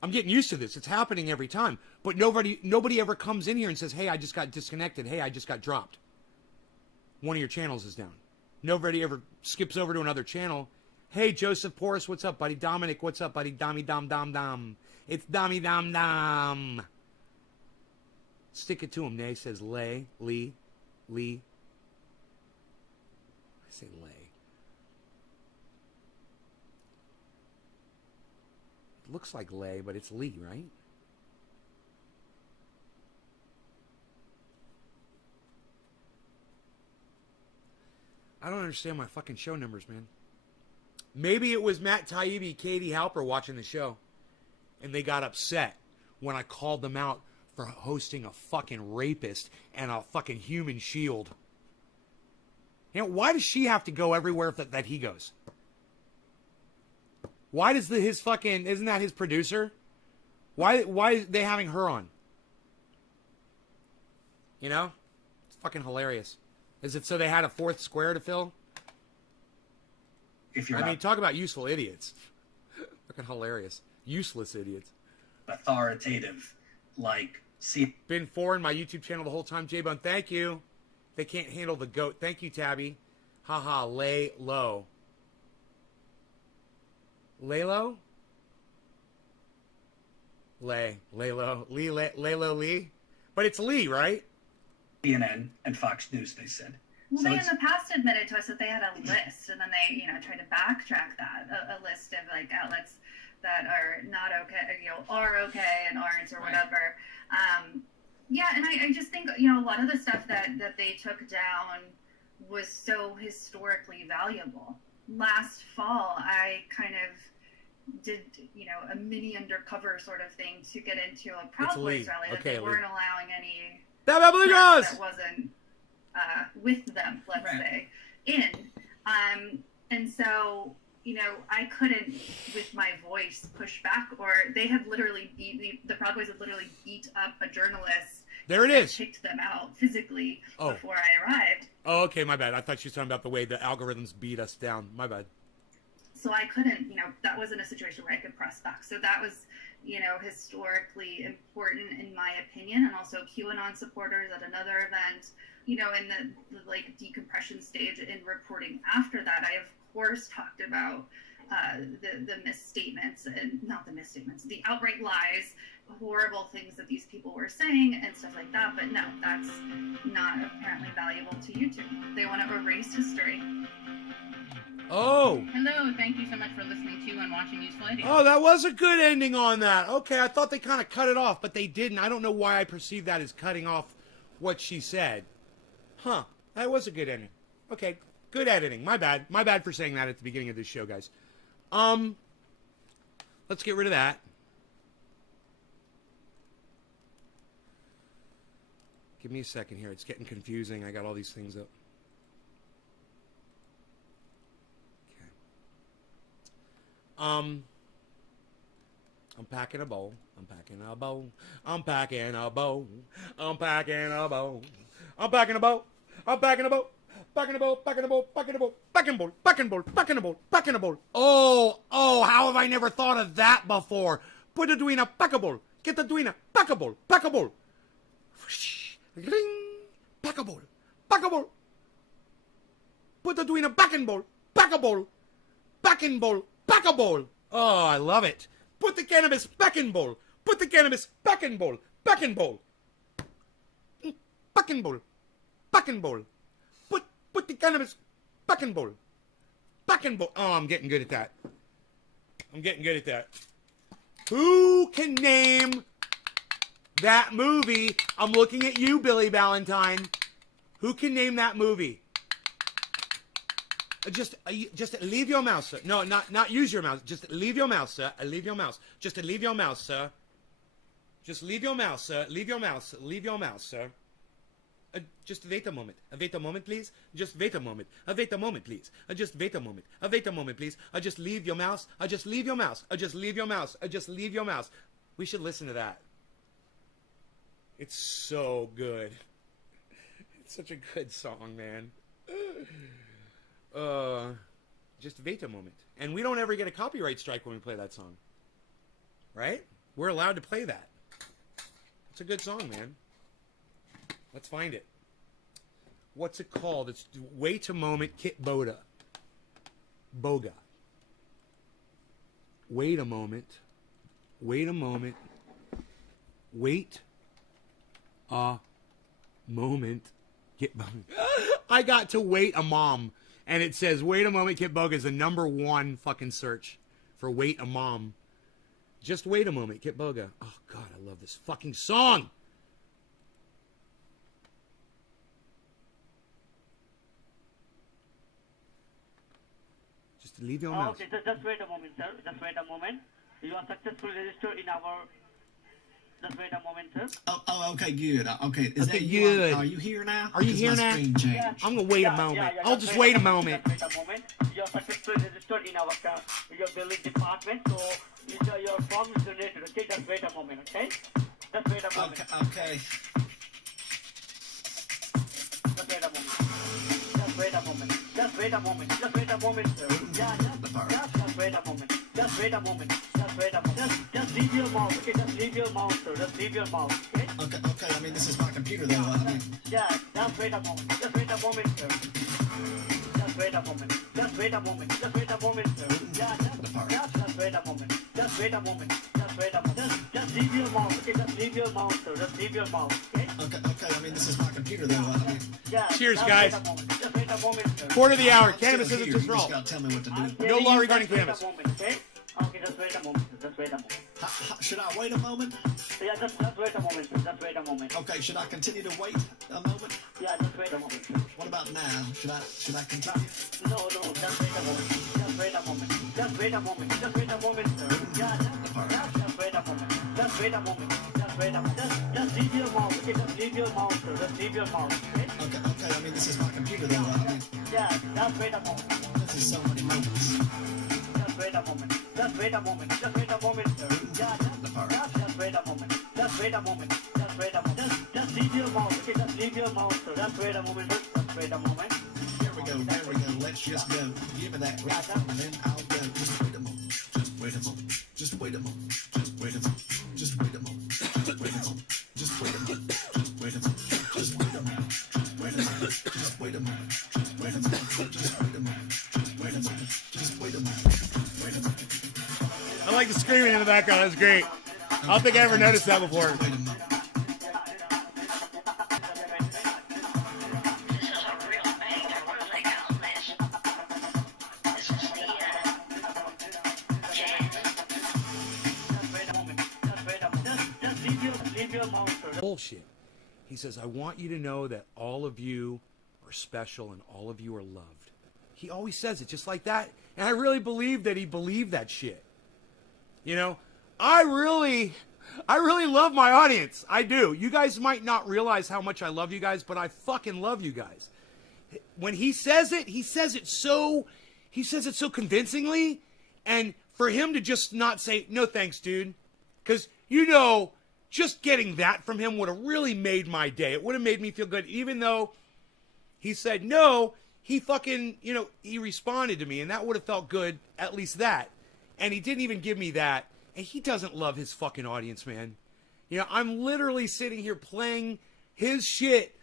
I'm getting used to this. It's happening every time. But nobody ever comes in here and says, hey, I just got disconnected. Hey, I just got dropped. One of your channels is down. Nobody ever skips over to another channel. Hey, Joseph Porras, what's up, buddy? Dominic, what's up, buddy? Dommy Dom Dom Dom. It's Dommy Dom Dom. Stick it to him, Nay. Says Lee. I say Lay. It looks like Lay, but it's Lee, right? I don't understand my fucking show numbers, man. Maybe it was Matt Taibbi, Katie Halper watching the show, and they got upset when I called them out for hosting a fucking rapist and a fucking human shield. You know, why does she have to go everywhere that he goes? Why does his fucking, isn't that his producer? Why are they having her on? You know? It's fucking hilarious. Is it so they had a fourth square to fill? If you're I mean, talk about useful idiots. Fucking hilarious. Useless idiots. authoritative, like, see. Been foreign my YouTube channel the whole time. J-Bone, thank you. They can't handle the goat. Thank you, Tabby. Haha, lay low. Lay low? Lay low. Lay low, Lee? But it's Lee, right? CNN and Fox News, they said. Well, So they in it's- the past admitted to us that they had a list, and then they, tried to backtrack that, a list of like outlets that are not okay, are okay and aren't or whatever. Yeah, and I just think a lot of the stuff that they took down was so historically valuable. Last fall, I kind of did a mini undercover sort of thing to get into a Proud Boys rally that Okay, they Lee. weren't allowing any That wasn't with them, let's say, in. And so, I couldn't, with my voice, push back, or they had literally the Proud Boys had literally beat up a journalist. There it and is. kicked them out physically before I arrived. Oh, okay, my bad. I thought she was talking about the way the algorithms beat us down. My bad. So I couldn't, that wasn't a situation where I could press back. So that was, historically important in my opinion, and also QAnon supporters at another event, in the like decompression stage in reporting after that. I of course talked about the misstatements, and not the misstatements, the outright lies, horrible things that these people were saying and stuff like that. But no, that's not apparently valuable to YouTube. They want to erase history. Oh. Hello, thank you so much for listening to and watching Useful Idiots. Oh, that was a good ending on that. Okay, I thought they kind of cut it off, but they didn't. I don't know why I perceived that as cutting off what she said. Huh. That was a good ending. Okay, good editing. My bad. My bad for saying that at the beginning of this show, guys. Let's get rid of that. Give me a second here. It's getting confusing. I got all these things up. I'm packing a bowl. I'm packing a bowl. I'm packing a bowl. I'm packing a bowl. I'm packing a bowl. I'm packing a bowl. Packing a bowl. Packing a bowl. Packing a bowl. Packing a bowl. Packing a bowl. Packing a bowl. Packing a bowl. Oh, how have I never thought of that before? Put the duina, pack a bowl. Get the duina, pack a bowl. Pack a bowl. Ring. Pack a bowl. back a bowl. Put the two in a back and bowl, back a bowl, back and bowl, back a bowl. Oh, I love it. Put the cannabis back in bowl. Put the cannabis back in bowl, back in bowl. Back in bowl, back in bowl. Put the cannabis back in bowl, back in bowl. Oh, I'm getting good at that. I'm getting good at that. Who can name that movie? I'm looking at you, Billy Valentine. Who can name that movie? Just leave your mouse, sir. No, not use your mouse. Just leave your mouse, sir. Leave your mouse. Just leave your mouse, sir. Just leave your mouse, sir. Leave your mouse. Leave your mouse, sir. Just wait a moment. Wait a moment, please. Just wait a moment. Wait a moment, please. Just wait a moment. Wait a moment, please. Just leave your mouse. Just leave your mouse. Just leave your mouse. Just leave your mouse. We should listen to that. It's so good. It's such a good song, man. Just wait a moment. And we don't ever get a copyright strike when we play that song. Right? We're allowed to play that. It's a good song, man. Let's find it. What's it called? It's Wait a Moment, Kit Boga. Boga. Wait a moment. Wait a moment. Wait a moment. Kit Boga. I got to Wait a Mom. And it says, Wait a Moment, Kit Boga is the #1 fucking search for Wait a Mom. Just wait a moment, Kit Boga. Oh, God, I love this fucking song. Just leave your mouse. Okay, just wait a moment, sir. Just wait a moment. You are successfully registered in our... Just wait a moment, sir. Oh, okay, good. Okay, is Okay, that you? good. Are you here now? Are you here Because my now? screen changed. I'm gonna wait a moment. I'll just wait a moment. Just wait a moment. You are successfully registered in our your billing department, so your form is donated. Okay, just wait a moment. Okay, just wait a moment. Okay. Just wait a moment. Just wait a moment. Just wait a moment. Just wait a moment, sir. Yeah, just wait a moment. Just wait a moment. Just wait a moment. Just leave your mouse. Okay, just leave your mouse, sir. Just leave your mouse. Okay. Okay. I mean, this is my computer, though. I mean, Yeah, just wait a moment. Just wait a moment, sir. Just wait a moment. Just wait a moment. Just wait a moment, sir. Yeah, just wait a moment. Just wait a moment. Just wait a moment. Just leave your mouse. Okay, just leave your mouse, sir. Just leave your mouse. Okay. okay. I mean, this is my computer, though. I mean, Yeah. Cheers, just guys. Wait a moment. Just wait a moment, sir. Quarter of the hour. I'm Cannabis still isn't here. just You for just all. gotta tell me what to do. No law regarding Just wait cannabis. a moment, okay? Okay, just wait a moment, sir. Just wait a moment. Should I wait a moment? Yeah, just wait a moment, sir. Just wait a moment. Okay, should I continue to wait a moment? Yeah, just wait a moment, sir. What about now? Should I continue? No, just wait a moment. Just wait a moment. Just wait a moment. Just wait a moment, sir. Yeah, just wait a moment. Just wait a moment. Just wait a moment. Just leave your mouse. Okay, just leave your mouse, sir. Just leave your mouse. Okay? Okay. I mean, this is my computer, though. I mean, Yeah, just wait a moment. this is so many moments. Just wait a moment. Just wait a moment. Just wait a moment, sir. Yeah, just wait a moment. Just wait a moment. Just wait a moment. Just leave your mouse. Okay, just leave your mouse, sir. Just wait a moment. Just wait a moment. There we go. Let's just go. Give me that right, and then I'll go. Just wait a moment. Just wait a moment. Just wait a moment. Just wait a moment. Just wait a moment. Just wait a moment. Just wait a moment. Just wait a moment. Just wait a moment. Just wait a moment. Just wait a moment. Just wait a moment. Just wait a moment. Just wait a moment. Just wait a moment. Just wait a moment. I like the screaming in the background. That's great. I don't think I ever noticed that before. Wait a moment. Bullshit. He says, I want you to know that all of you are special and all of you are loved. He always says it just like that. And I really believe that he believed that shit. You know, I really love my audience. I do. You guys might not realize how much I love you guys, but I fucking love you guys. When he says it so convincingly. And for him to just not say, no thanks, dude. Because, you know, just getting that from him would have really made my day. It would have made me feel good. Even though he said no, he fucking, you know, he responded to me. And that would have felt good, at least that. And he didn't even give me that. And he doesn't love his fucking audience, man. You know, I'm literally sitting here playing his shit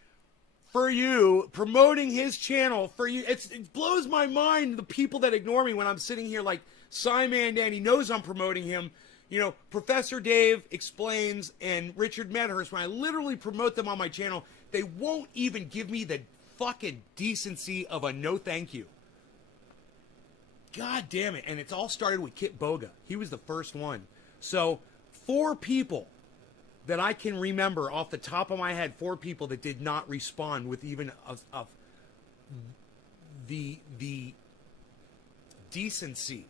for you, promoting his channel for you. It blows my mind, the people that ignore me when I'm sitting here like Simon Dan. He knows I'm promoting him. You know, Professor Dave Explains and Richard Medhurst, when I literally promote them on my channel, they won't even give me the fucking decency of a no thank you. God damn it. And it's all started with Kit Boga. He was the first one. So 4 people that I can remember off the top of my head, 4 people that did not respond with even the decency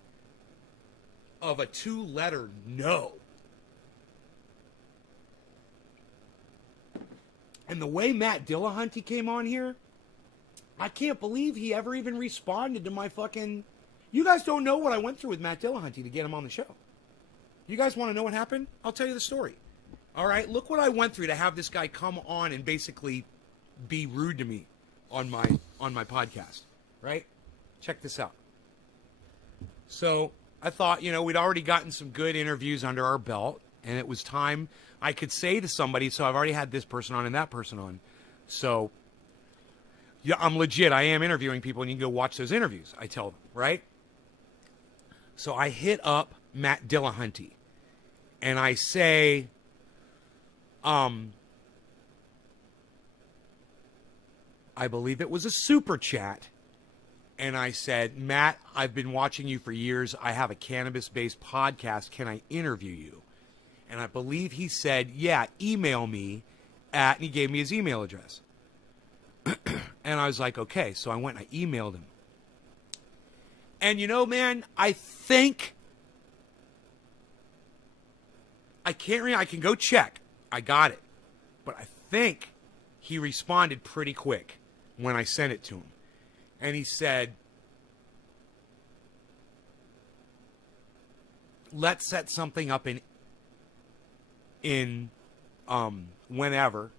of a 2-letter no. And the way Matt Dillahunty came on here, I can't believe he ever even responded to my fucking... You guys don't know what I went through with Matt Dillahunty to get him on the show. You guys want to know what happened? I'll tell you the story. All right, look what I went through to have this guy come on and basically be rude to me on my podcast, right? Check this out. So I thought, you know, we'd already gotten some good interviews under our belt, and it was time I could say to somebody, so I've already had this person on and that person on. So, yeah, I'm legit. I am interviewing people, and you can go watch those interviews, I tell them, right? So I hit up Matt Dillahunty, and I say... I believe it was a super chat. And I said, Matt, I've been watching you for years. I have a cannabis-based podcast. Can I interview you? And I believe he said, yeah, email me at, and he gave me his email address. And I was like, okay. So I went and I emailed him. And you know, man, I think, I can't remember, I can go check. I got it. But I think he responded pretty quick when I sent it to him. And he said, let's set something up in whenever.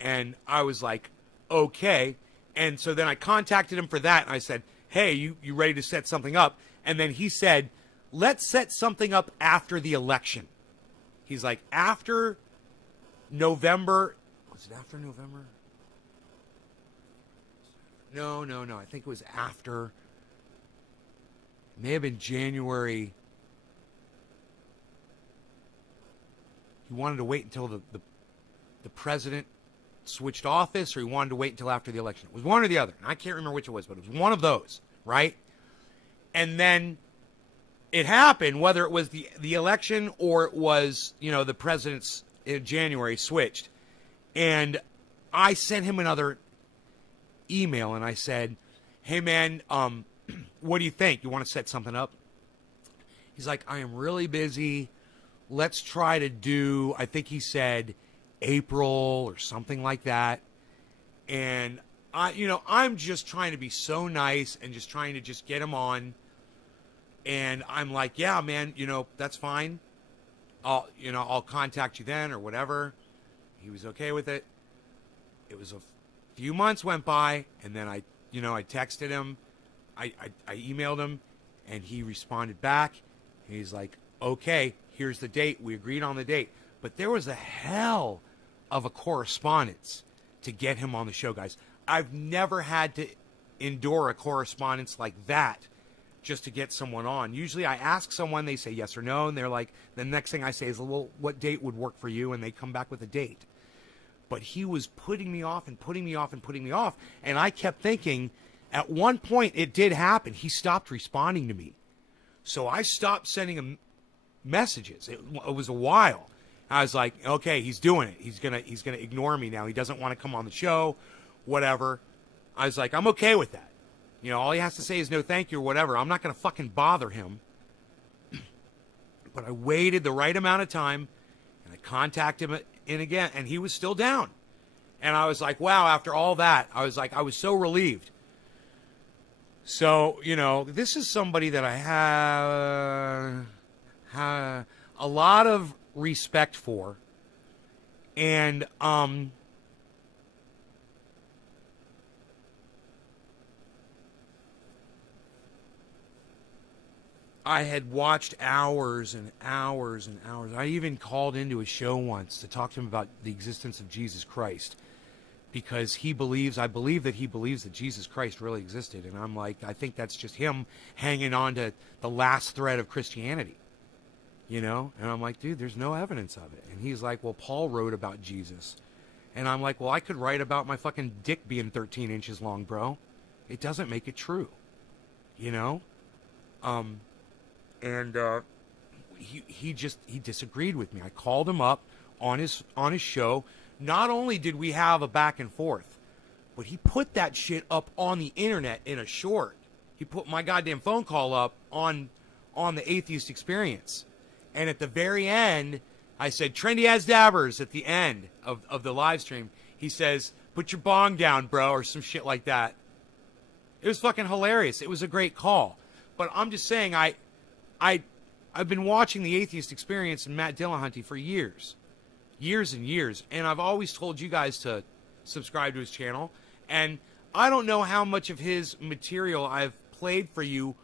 And I was like, okay. And so then I contacted him for that. And I said, hey, you ready to set something up? And then he said, let's set something up after the election. He's like, after November. Was it after November? No. I think it was after. It may have been January. He wanted to wait until the president switched office, or he wanted to wait until after the election. It was one or the other. And I can't remember which it was, but it was one of those, right? And then it happened, whether it was the election or it was, you know, the president's in January switched. And I sent him another email and I said, hey man, what do you think? You want to set something up? He's like, I am really busy. Let's try to do, I think he said April or something like that. And I'm just trying to be so nice and just trying to just get him on. And I'm like, yeah, man, that's fine. I'll contact you then or whatever. He was okay with it. It was a few months went by, and then I texted him. I emailed him, and he responded back. He's like, okay, here's the date. We agreed on the date. But there was a hell of a correspondence to get him on the show, guys. I've never had to endure a correspondence like that just to get someone on. Usually I ask someone, they say yes or no, and they're like, the next thing I say is, well, what date would work for you? And they come back with a date. But he was putting me off and putting me off and putting me off. And I kept thinking, at one point it did happen. He stopped responding to me. So I stopped sending him messages. It was a while. I was like, okay, he's doing it. He's gonna ignore me now. He doesn't want to come on the show, whatever. I was like, I'm okay with that. All he has to say is no thank you or whatever. I'm not going to fucking bother him. But I waited the right amount of time, and I contacted him in again, and he was still down. And I was like, wow, after all that, I was so relieved. So, this is somebody that I have a lot of respect for. And, I had watched hours and hours and hours. I even called into a show once to talk to him about the existence of Jesus Christ, because I believe that he believes that Jesus Christ really existed. And I'm like, I think that's just him hanging on to the last thread of Christianity, you know? And I'm like, dude, there's no evidence of it. And he's like, well, Paul wrote about Jesus. And I'm like, well, I could write about my fucking dick being 13 inches long, bro. It doesn't make it true, you know? He disagreed with me. I called him up on his show. Not only did we have a back and forth, but he put that shit up on the internet in a short. He put my goddamn phone call up on the Atheist Experience. And at the very end, I said, trendy as dabbers at the end of the live stream. He says, put your bong down, bro, or some shit like that. It was fucking hilarious. It was a great call. But I'm just saying, I've been watching the Atheist Experience and Matt Dillahunty for years and years. And I've always told you guys to subscribe to his channel. And I don't know how much of his material I've played for you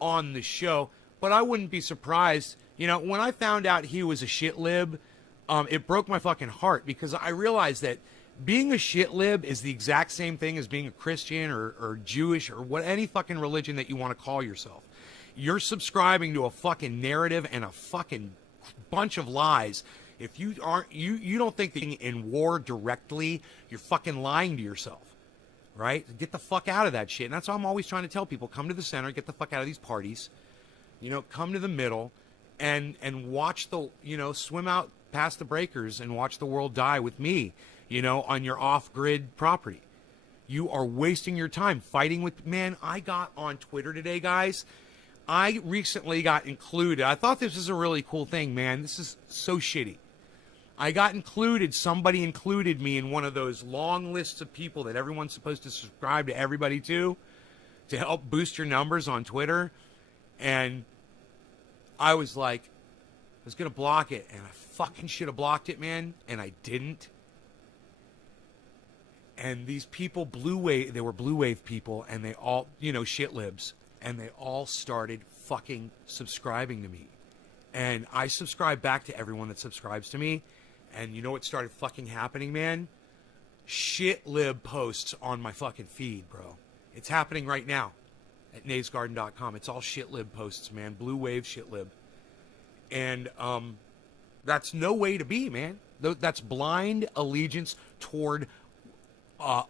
on the show, but I wouldn't be surprised. You know, when I found out he was a shit lib, it broke my fucking heart, because I realized that being a shit lib is the exact same thing as being a Christian or Jewish or any fucking religion that you want to call yourself. You're subscribing to a fucking narrative and a fucking bunch of lies. If you aren't, you don't think that in war directly, you're fucking lying to yourself, right? Get the fuck out of that shit. And that's why I'm always trying to tell people, come to the center, get the fuck out of these parties, you know, come to the middle and watch the, you know, swim out past the breakers and watch the world die with me, you know, on your off-grid property. You are wasting your time fighting with, man, I got on Twitter today, guys. I recently got included. I thought this was a really cool thing, man. This is so shitty. I got included. Somebody included me in one of those long lists of people that everyone's supposed to subscribe to everybody to help boost your numbers on Twitter. And I was like, I was going to block it. And I fucking should have blocked it, man. And I didn't. And these people, they were blue wave people. And they all, you know, shit libs. And they all started fucking subscribing to me. And I subscribe back to everyone that subscribes to me. And you know what started fucking happening, man? Shit lib posts on my fucking feed, bro. It's happening right now at naysgarden.com. It's all shit lib posts, man. Blue wave shit lib. And that's no way to be, man. That's blind allegiance toward an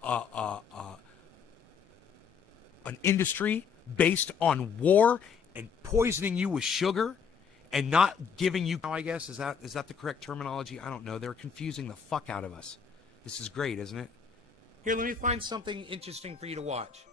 industry based on war and poisoning you with sugar and not giving you, I guess, is that the correct terminology? I don't know. They're confusing the fuck out of us. This is great, isn't it? Here, let me find something interesting for you to watch.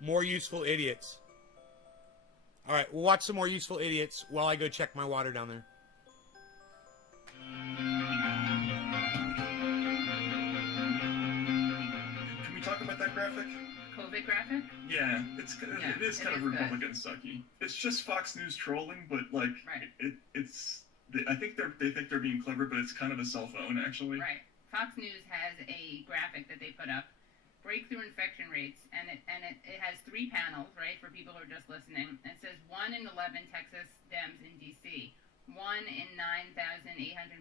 More useful idiots. All right, we'll watch some more useful idiots while I go check my water down there. Can we talk about that graphic? COVID graphic? Yeah, it is kind of good. Republican sucky. It's just Fox News trolling, but like Right. I think they think they're being clever, but it's kind of a cell phone actually. Right. Fox News has a graphic that they put up, breakthrough infection rates, and it has 3 panels, right, for people who are just listening. It says 1 in 11 Texas Dems in D.C., 1 in 9,842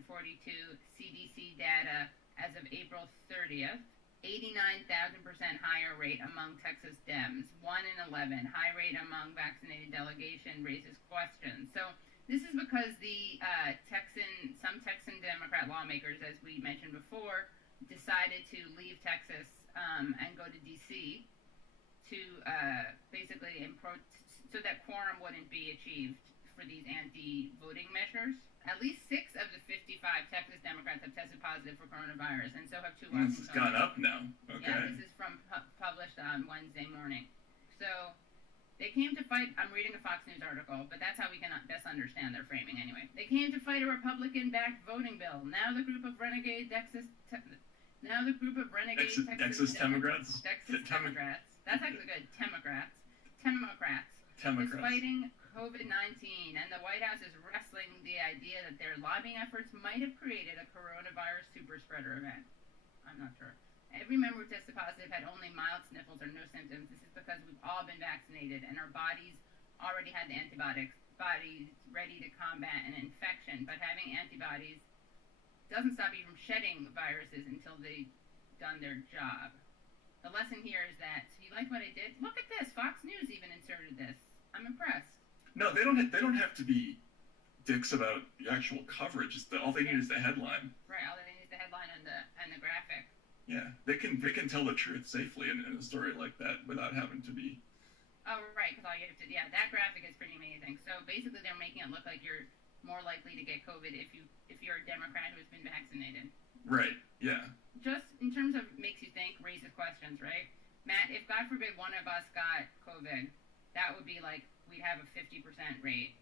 CDC data as of April 30th, 89,000% higher rate among Texas Dems, 1 in 11, high rate among vaccinated delegation raises questions. So this is because some Texan Democrat lawmakers, as we mentioned before, decided to leave Texas and go to D.C. to basically so that quorum wouldn't be achieved for these anti-voting measures. At least 6 of the 55 Texas Democrats have tested positive for coronavirus, and so have 2 This has gone up now. Okay. Yeah, this is published on Wednesday morning. So they came to fight. I'm reading a Fox News article, but that's how we can best understand their framing anyway. They came to fight a Republican-backed voting bill. Now the group of renegade Texas Democrats. Democrats. That's actually good. Democrats is fighting COVID-19, and the White House is wrestling the idea that their lobbying efforts might have created a coronavirus super spreader event. I'm not sure. Every member who tested positive had only mild sniffles or no symptoms. This is because we've all been vaccinated and our bodies already had the antibodies ready to combat an infection. But having antibodies doesn't stop you from shedding viruses until they've done their job. The lesson here is that, so you like what I did? Look at this. Fox News even inserted this. I'm impressed. No, they don't have to be dicks about the actual coverage. All they need is the headline. Right. All they need is the headline and the graphic. Yeah, they can tell the truth safely in a story like that without having to be. Oh, right. Because all you have to, that graphic is pretty amazing. So basically, they're making it look like you're more likely to get COVID if you're a Democrat who has been vaccinated. Right. Yeah. Just in terms of makes you think, raises questions, right? Matt, if God forbid one of us got COVID, that would be like we'd have a 50% rate,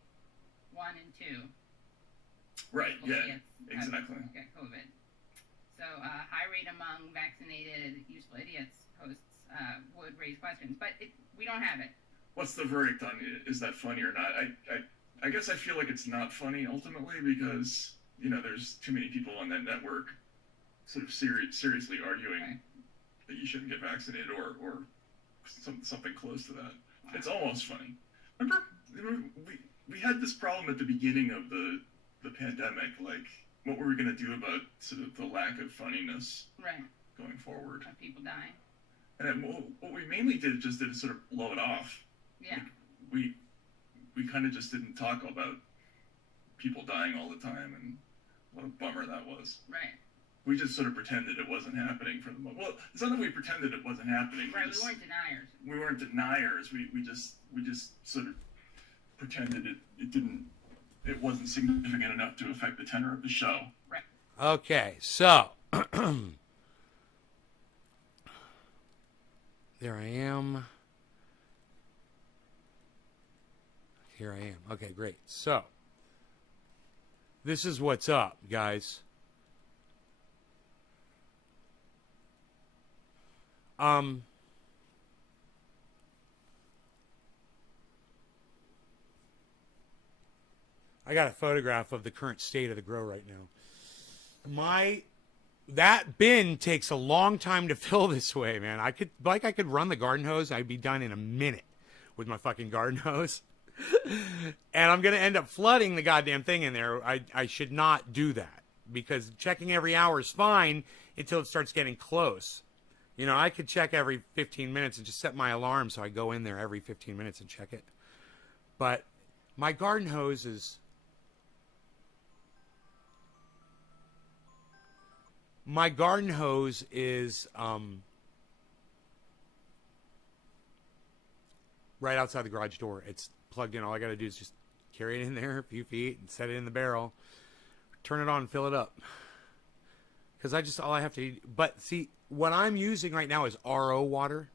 1 and 2. Right. People Yeah. Exactly. Get COVID. So high rate among vaccinated useful idiots hosts would raise questions, but we don't have it. What's the verdict on it? Is that funny or not? I guess I feel like it's not funny ultimately because there's too many people on that network sort of seriously arguing that you shouldn't get vaccinated or something close to that. Wow. It's almost funny. Remember we had this problem at the beginning of the pandemic, like what were we going to do about sort of the lack of funniness going forward? Of people dying. And what we mainly did is sort of blow it off. Yeah. We kind of just didn't talk about people dying all the time and what a bummer that was. Right. We just sort of pretended it wasn't happening for the moment. Well, it's not that we pretended it wasn't happening. Right, we weren't deniers. We weren't deniers. We just sort of pretended it wasn't significant enough to affect the tenor of the show. Right. Okay, so there I am. Here I am. Okay, great. So this is what's up, guys. I got a photograph of the current state of the grow right now. That bin takes a long time to fill this way, man. I could run the garden hose. I'd be done in a minute with my fucking garden hose. And I'm going to end up flooding the goddamn thing in there. I should not do that because checking every hour is fine until it starts getting close. I could check every 15 minutes and just set my alarm so I go in there every 15 minutes and check it. But my garden hose is... My garden hose is right outside the garage door. It's plugged in. All I got to do is just carry it in there a few feet and set it in the barrel, turn it on and fill it up. Because all I have to... But see, what I'm using right now is RO water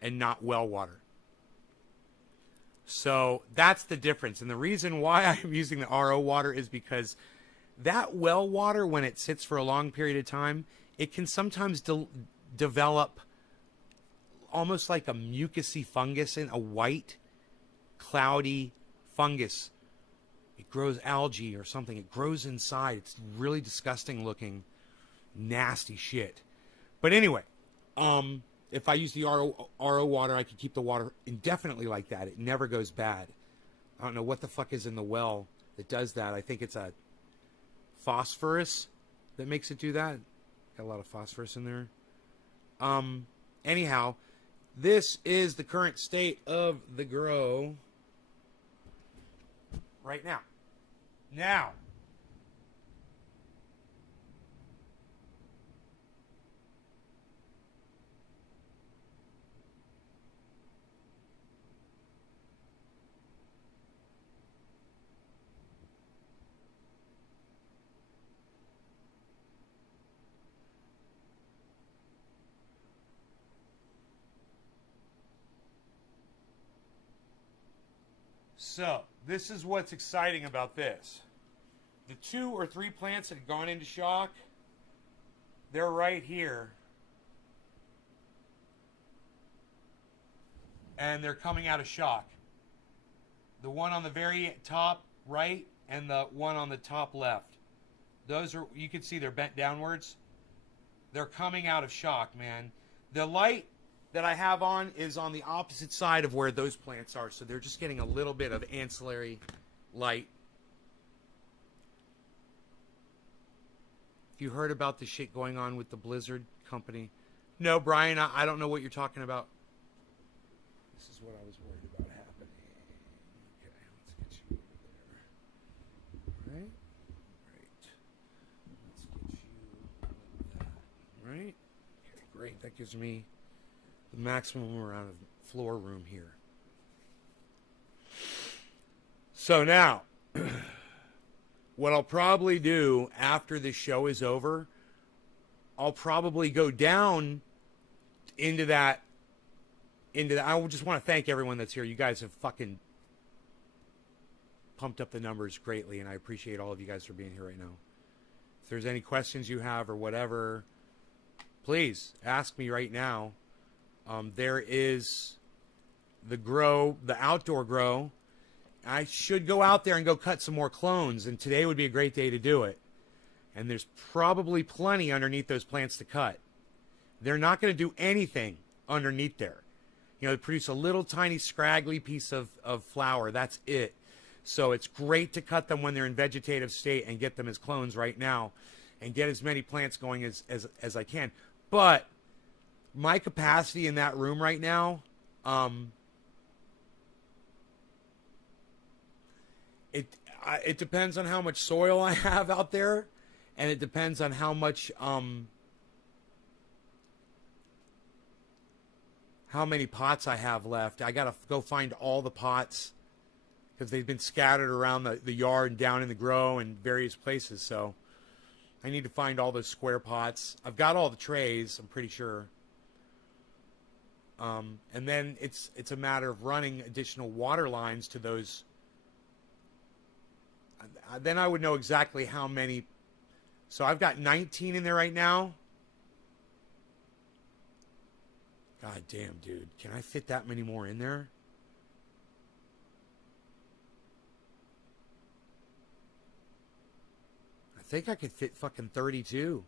and not well water. So that's the difference. And the reason why I'm using the RO water is because that well water, when it sits for a long period of time, it can sometimes develop almost like a mucousy fungus, a white, cloudy fungus. It grows algae or something. It grows inside. It's really disgusting looking, nasty shit. But anyway, if I use the RO water, I can keep the water indefinitely like that. It never goes bad. I don't know what the fuck is in the well that does that. I think it's a phosphorus that makes it do that. Got a lot of phosphorus in there. Anyhow, this is the current state of the grow right now. Now, so, this is what's exciting about this. The 2 or 3 plants that have gone into shock, they're right here. And they're coming out of shock. The one on the very top right and the one on the top left. Those are, you can see they're bent downwards. They're coming out of shock, man. The light that I have on is on the opposite side of where those plants are, so they're just getting a little bit of ancillary light. You heard about the shit going on with the Blizzard company? No, Brian, I don't know what you're talking about. This is what I was worried about happening. Okay, let's get you over there. Right? Right. Let's get you like that. Right? Okay, great. That gives me the maximum amount of floor room here. So now, what I'll probably do after the show is over, I'll probably go down into that. I just want to thank everyone that's here. You guys have fucking pumped up the numbers greatly, and I appreciate all of you guys for being here right now. If there's any questions you have or whatever, please ask me right now. There is the outdoor grow. I should go out there and go cut some more clones, and today would be a great day to do it. And there's probably plenty underneath those plants to cut. They're not going to do anything underneath there. You know, they produce a little tiny scraggly piece of flower. That's it. So it's great to cut them when they're in vegetative state and get them as clones right now and get as many plants going as I can. But my capacity in that room right now, it depends on how much soil I have out there, and it depends on how much how many pots I have left. I gotta go find all the pots because they've been scattered around the yard and down in the grow and various places. So I need to find all those square pots. I've got all the trays, I'm pretty sure. And then it's a matter of running additional water lines to those. Then I would know exactly how many. So I've got 19 in there right now. God damn, dude. Can I fit that many more in there? I think I could fit fucking 32.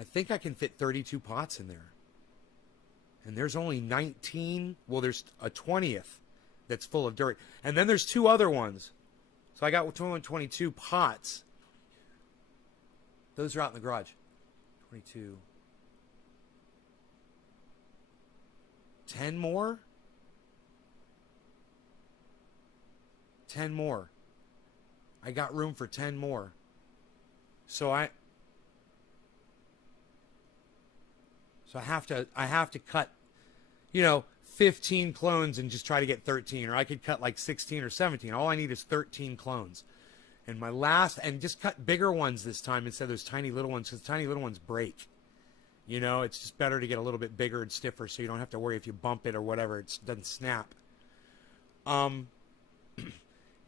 I think I can fit 32 pots in there. And there's only 19. Well, there's a 20th that's full of dirt. And then there's two other ones. So I got 22 pots. Those are out in the garage. 22. 10 more? 10 more. I got room for 10 more. So I have to cut, 15 clones and just try to get 13, or I could cut like 16 or 17. All I need is 13 clones. And and just cut bigger ones this time instead of those tiny little ones, because tiny little ones break. It's just better to get a little bit bigger and stiffer so you don't have to worry if you bump it or whatever, it doesn't snap.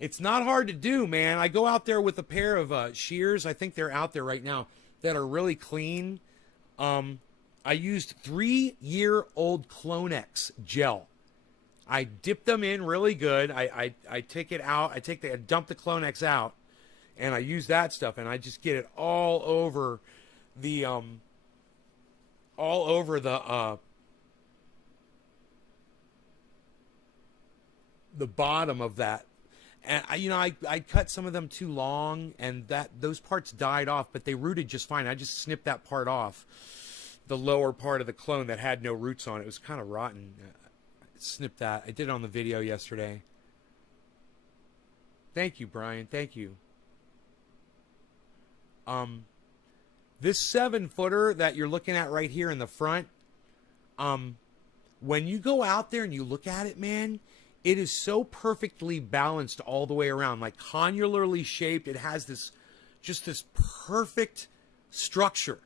It's not hard to do, man. I go out there with a pair of shears. I think they're out there right now that are really clean. I used 3-year-old Clonex gel. I dip them in really good. I take it out. I dump the Clonex out, and I use that stuff, and I just get it all over the bottom of that. And I cut some of them too long, and those parts died off, but they rooted just fine. I just snipped that part off, the lower part of the clone that had no roots on it. It was kind of rotten. Snip that. I did it on the video yesterday. Thank you, Brian. Thank you. This 7-footer that you're looking at right here in the front, when you go out there and you look at it, man, it is so perfectly balanced all the way around, like condylarly shaped. It has this perfect structure.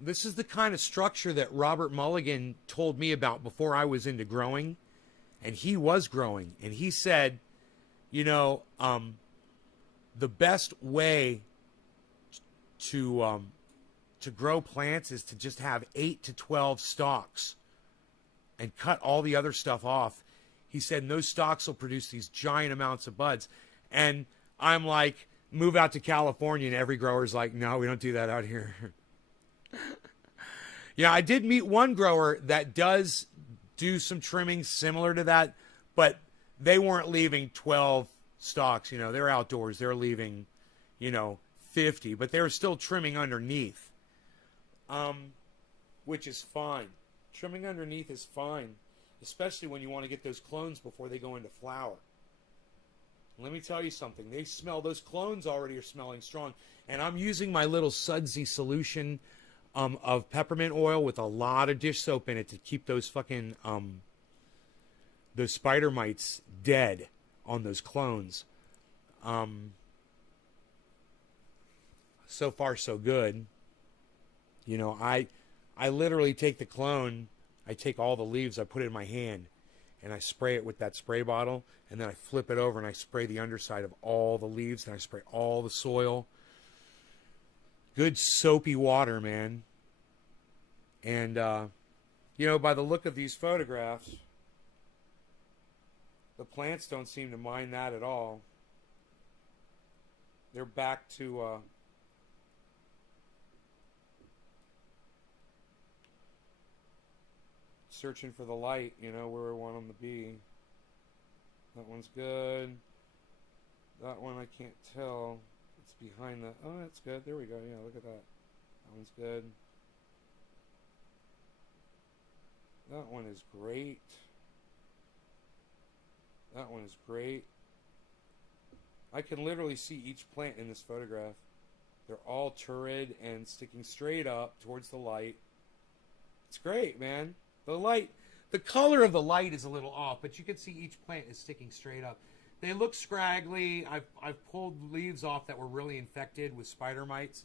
This is the kind of structure that Robert Mulligan told me about before I was into growing, and he was growing, and he said, the best way to grow plants is to just have 8 to 12 stalks and cut all the other stuff off. He said, and those stalks will produce these giant amounts of buds. And I'm like, move out to California and every grower's like, no, we don't do that out here. Yeah, I did meet one grower that does do some trimming similar to that, but they weren't leaving 12 stalks. You know, they're outdoors. They're leaving, 50, but they were still trimming underneath, which is fine. Trimming underneath is fine, especially when you want to get those clones before they go into flower. Let me tell you something. Those clones already are smelling strong. And I'm using my little sudsy solution of peppermint oil with a lot of dish soap in it to keep those fucking, those spider mites dead on those clones. So far, so good. I literally take the clone, I take all the leaves, I put it in my hand, and I spray it with that spray bottle, and then I flip it over and I spray the underside of all the leaves, and I spray all the soil. Good soapy water, man. And, by the look of these photographs, the plants don't seem to mind that at all. They're back to, searching for the light, where we want them to be. That one's good. That one I can't tell. It's behind the... Oh, that's good. There we go. Yeah, look at that. That one's good. That one is great. That one is great. I can literally see each plant in this photograph. They're all turrid and sticking straight up towards the light. It's great, man. The color of the light is a little off, but you can see each plant is sticking straight up. They look scraggly. I've pulled leaves off that were really infected with spider mites.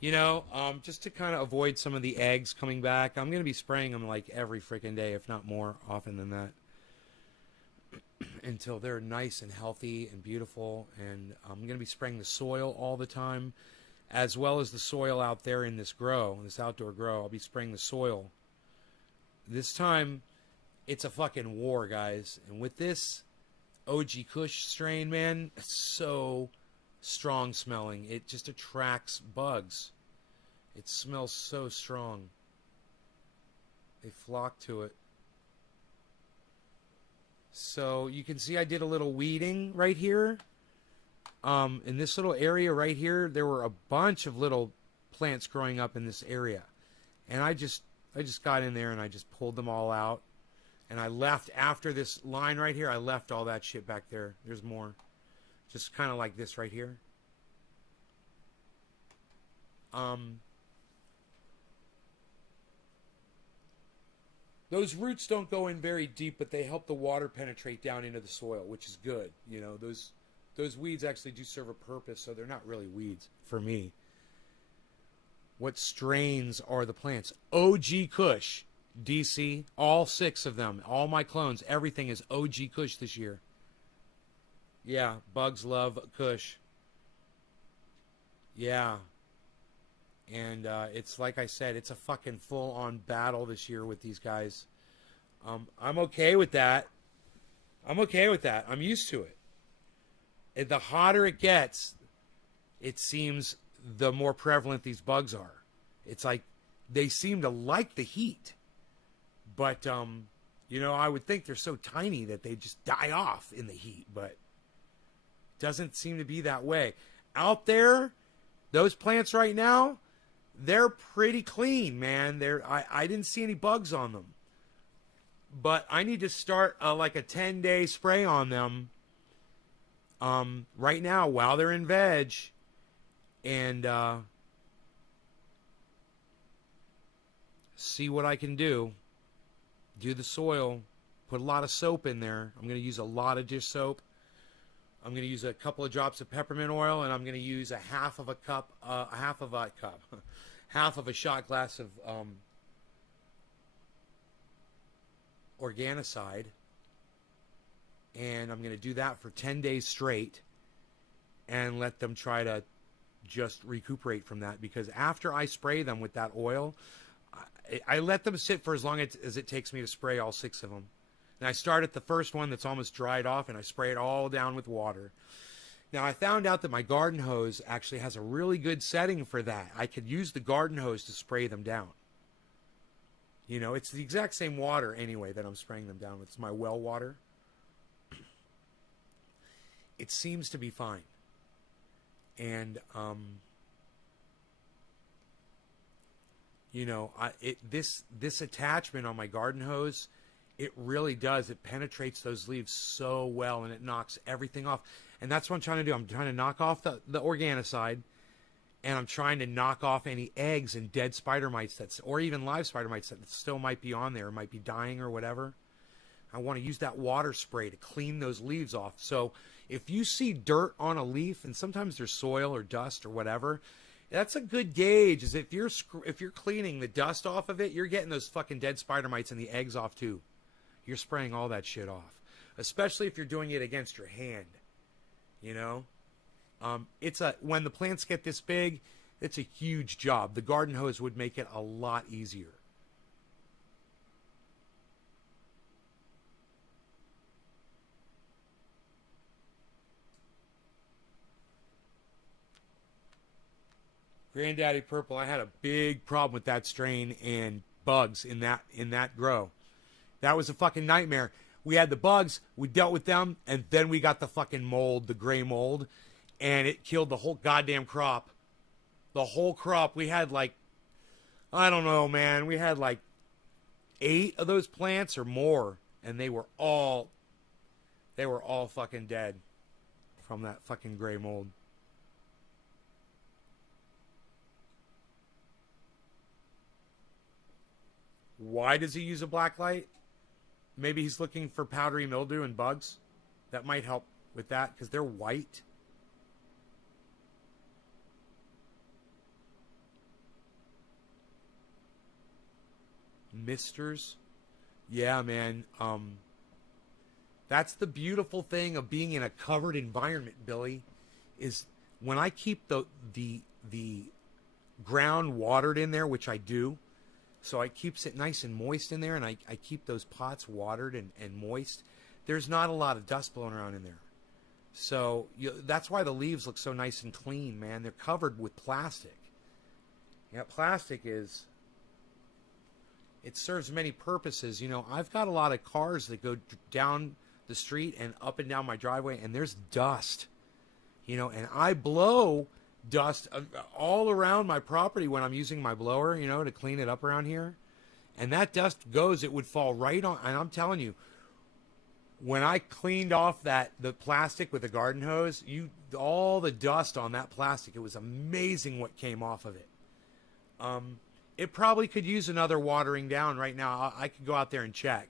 Just to kind of avoid some of the eggs coming back. I'm going to be spraying them like every freaking day, if not more often than that, until they're nice and healthy and beautiful. And I'm going to be spraying the soil all the time, as well as the soil out there in this outdoor grow. I'll be spraying the soil. This time, it's a fucking war, guys. And with this OG Kush strain, man, it's so strong smelling. It just attracts bugs. It smells so strong. They flock to it. So you can see I did a little weeding right here. In this little area right here, there were a bunch of little plants growing up in this area. And I just got in there and I just pulled them all out. And I left after this line right here, I left all that shit back there. There's more. Just kind of like this right here. Those roots don't go in very deep, but they help the water penetrate down into the soil, which is good. Those weeds actually do serve a purpose, so they're not really weeds for me. What strains are the plants? OG Kush, DC, all 6 of them, all my clones, everything is OG Kush this year. Yeah, bugs love Kush. Yeah. And it's like I said, it's a fucking full-on battle this year with these guys. I'm okay with that. I'm used to it. The hotter it gets, it seems the more prevalent these bugs are. It's like they seem to like the heat. But, I would think they're so tiny that they just die off in the heat. But it doesn't seem to be that way. Out there, those plants right now, they're pretty clean, man. I didn't see any bugs on them. But I need to start like a 10-day spray on them right now while they're in veg. And see what I can do. Do the soil. Put a lot of soap in there. I'm going to use a lot of dish soap. I'm going to use a couple of drops of peppermint oil, and I'm going to use half of a shot glass of organocide. And I'm going to do that for 10 days straight and let them try to just recuperate from that. Because after I spray them with that oil, I let them sit for as long as it takes me to spray all 6 of them. And I start at the first one that's almost dried off, and I spray it all down with water. Now, I found out that my garden hose actually has a really good setting for that. I could use the garden hose to spray them down. You know, it's the exact same water anyway that I'm spraying them down with. It's my well water. It seems to be fine. And, you know, this attachment on my garden hose, it really does. It penetrates those leaves so well, and it knocks everything off. And that's what I'm trying to do. I'm trying to knock off the organicide, and I'm trying to knock off any eggs and dead spider mites or even live spider mites that still might be on there, might be dying or whatever. I want to use that water spray to clean those leaves off. So if you see dirt on a leaf, and sometimes there's soil or dust or whatever, that's a good gauge. Is if you're cleaning the dust off of it, you're getting those fucking dead spider mites and the eggs off too. You're spraying all that shit off, especially if you're doing it against your hand. You know, when the plants get this big, it's a huge job. The garden hose would make it a lot easier. Granddaddy Purple, I had a big problem with that strain and bugs in that grow. That was a fucking nightmare. We had the bugs, we dealt with them, and then we got the fucking mold, the gray mold, and it killed the whole goddamn crop. The whole crop. We had like, I don't know, man. We had like 8 of those plants or more, and they were all fucking dead from that fucking gray mold. Why does he use a black light? Maybe he's looking for powdery mildew and bugs. That might help with that because they're white. Misters. Yeah, man. That's the beautiful thing of being in a covered environment, Billy, is when I keep the ground watered in there, which I do. So it keeps it nice and moist in there, and I keep those pots watered and moist. There's not a lot of dust blowing around in there. So that's why the leaves look so nice and clean, man. They're covered with plastic. Yeah, plastic it serves many purposes. You know, I've got a lot of cars that go down the street and up and down my driveway, and there's dust. You know, and I blow dust all around my property when I'm using my blower, you know, to clean it up around here. And that dust it would fall right on. And I'm telling you, when I cleaned off the plastic with the garden hose, all the dust on that plastic, it was amazing what came off of it. It probably could use another watering down right now. I could go out there and check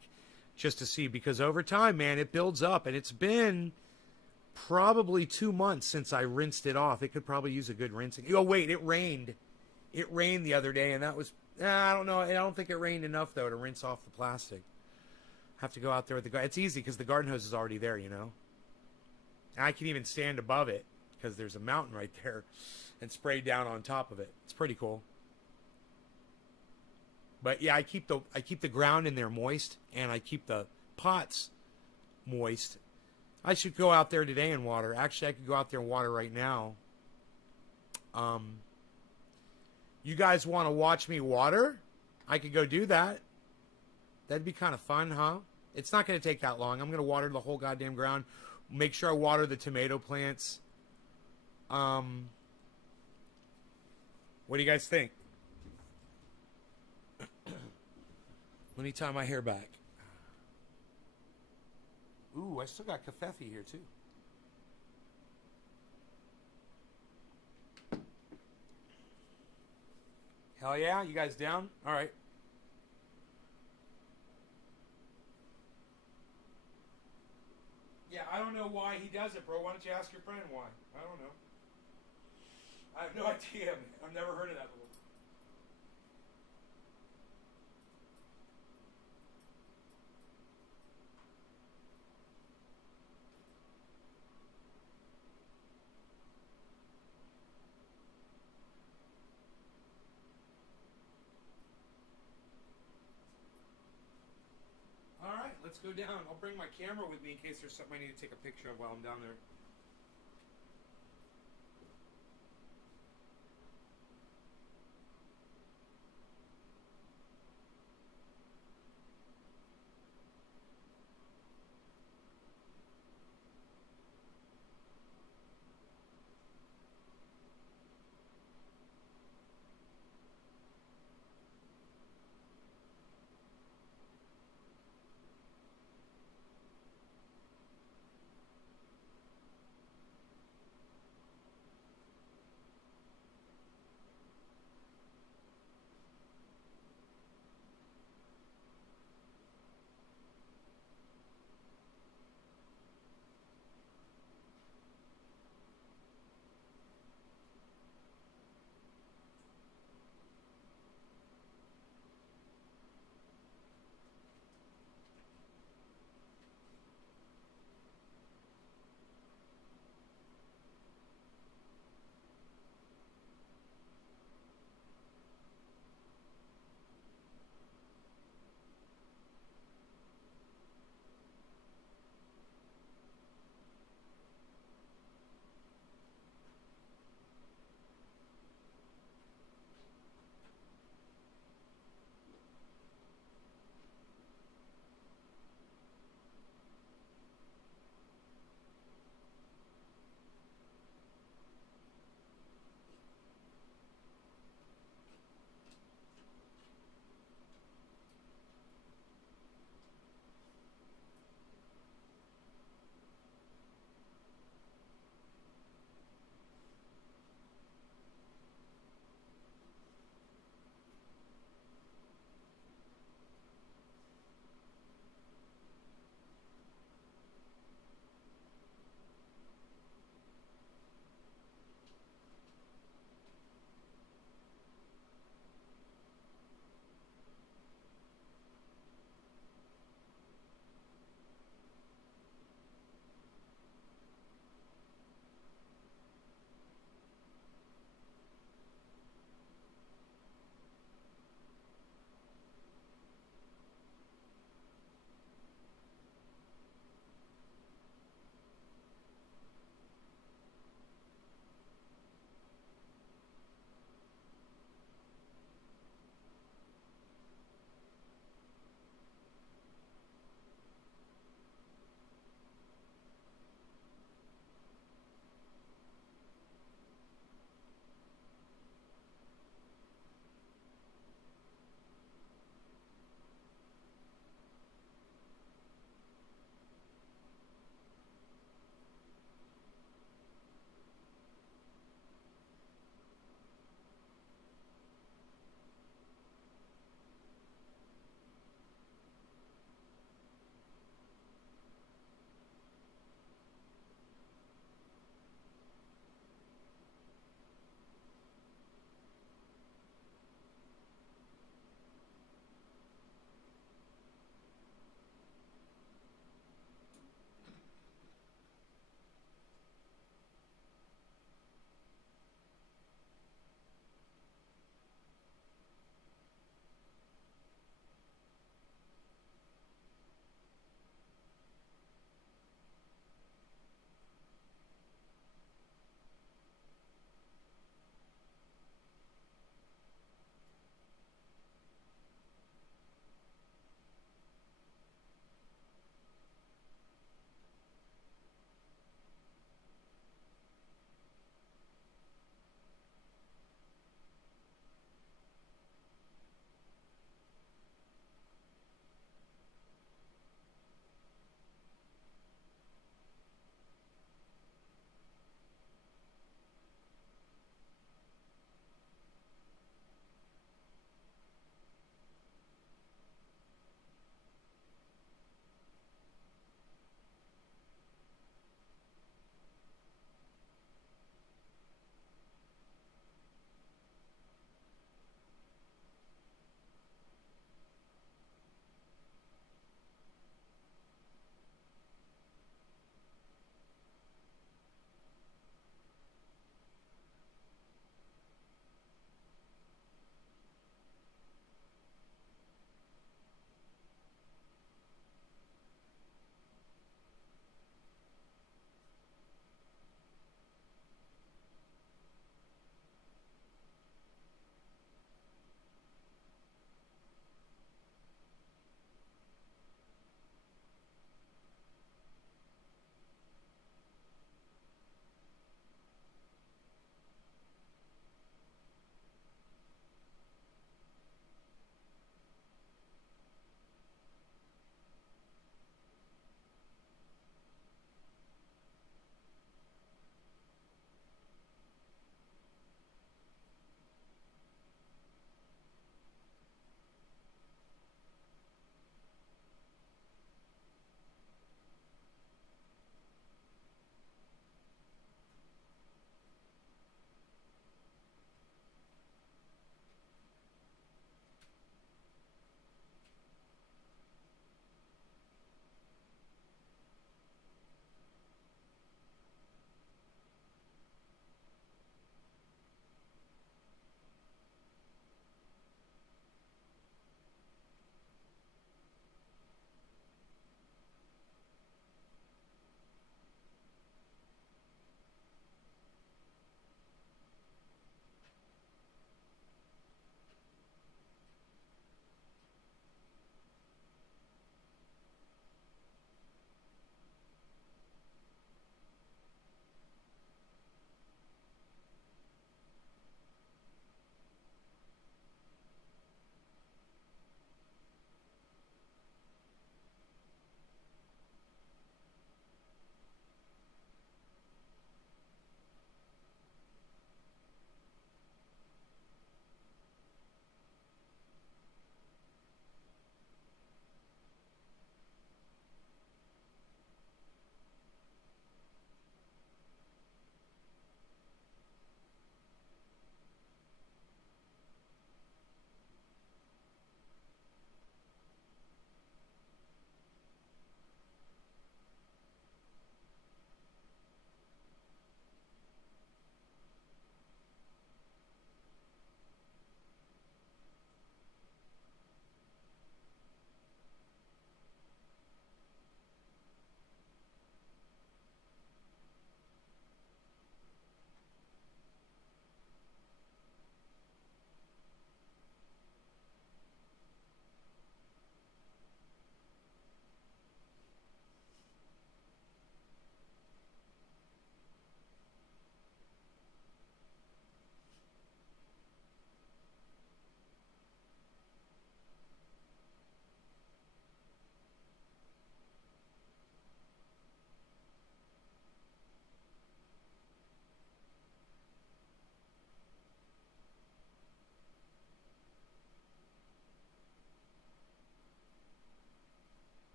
just to see, because over time, man, it builds up, and it's been probably 2 months since I rinsed it off. It could probably use a good rinsing. Oh, wait, it rained. It rained the other day, and that was, I don't know. I don't think it rained enough, though, to rinse off the plastic. Have to go out there with the garden. It's easy because the garden hose is already there, you know. And I can even stand above it because there's a mountain right there and spray down on top of it. It's pretty cool. But yeah, I keep the ground in there moist, and I keep the pots moist. I should go out there today and water. Actually, I could go out there and water right now. You guys want to watch me water? I could go do that. That'd be kind of fun, huh? It's not going to take that long. I'm going to water the whole goddamn ground. Make sure I water the tomato plants. What do you guys think? Let me tie my hair back. Ooh, I still got kafefe here, too. Hell yeah, you guys down? All right. Yeah, I don't know why he does it, bro. Why don't you ask your friend why? I don't know. I have no idea. I've never heard of that before. Let's go down. I'll bring my camera with me in case there's something I need to take a picture of while I'm down there.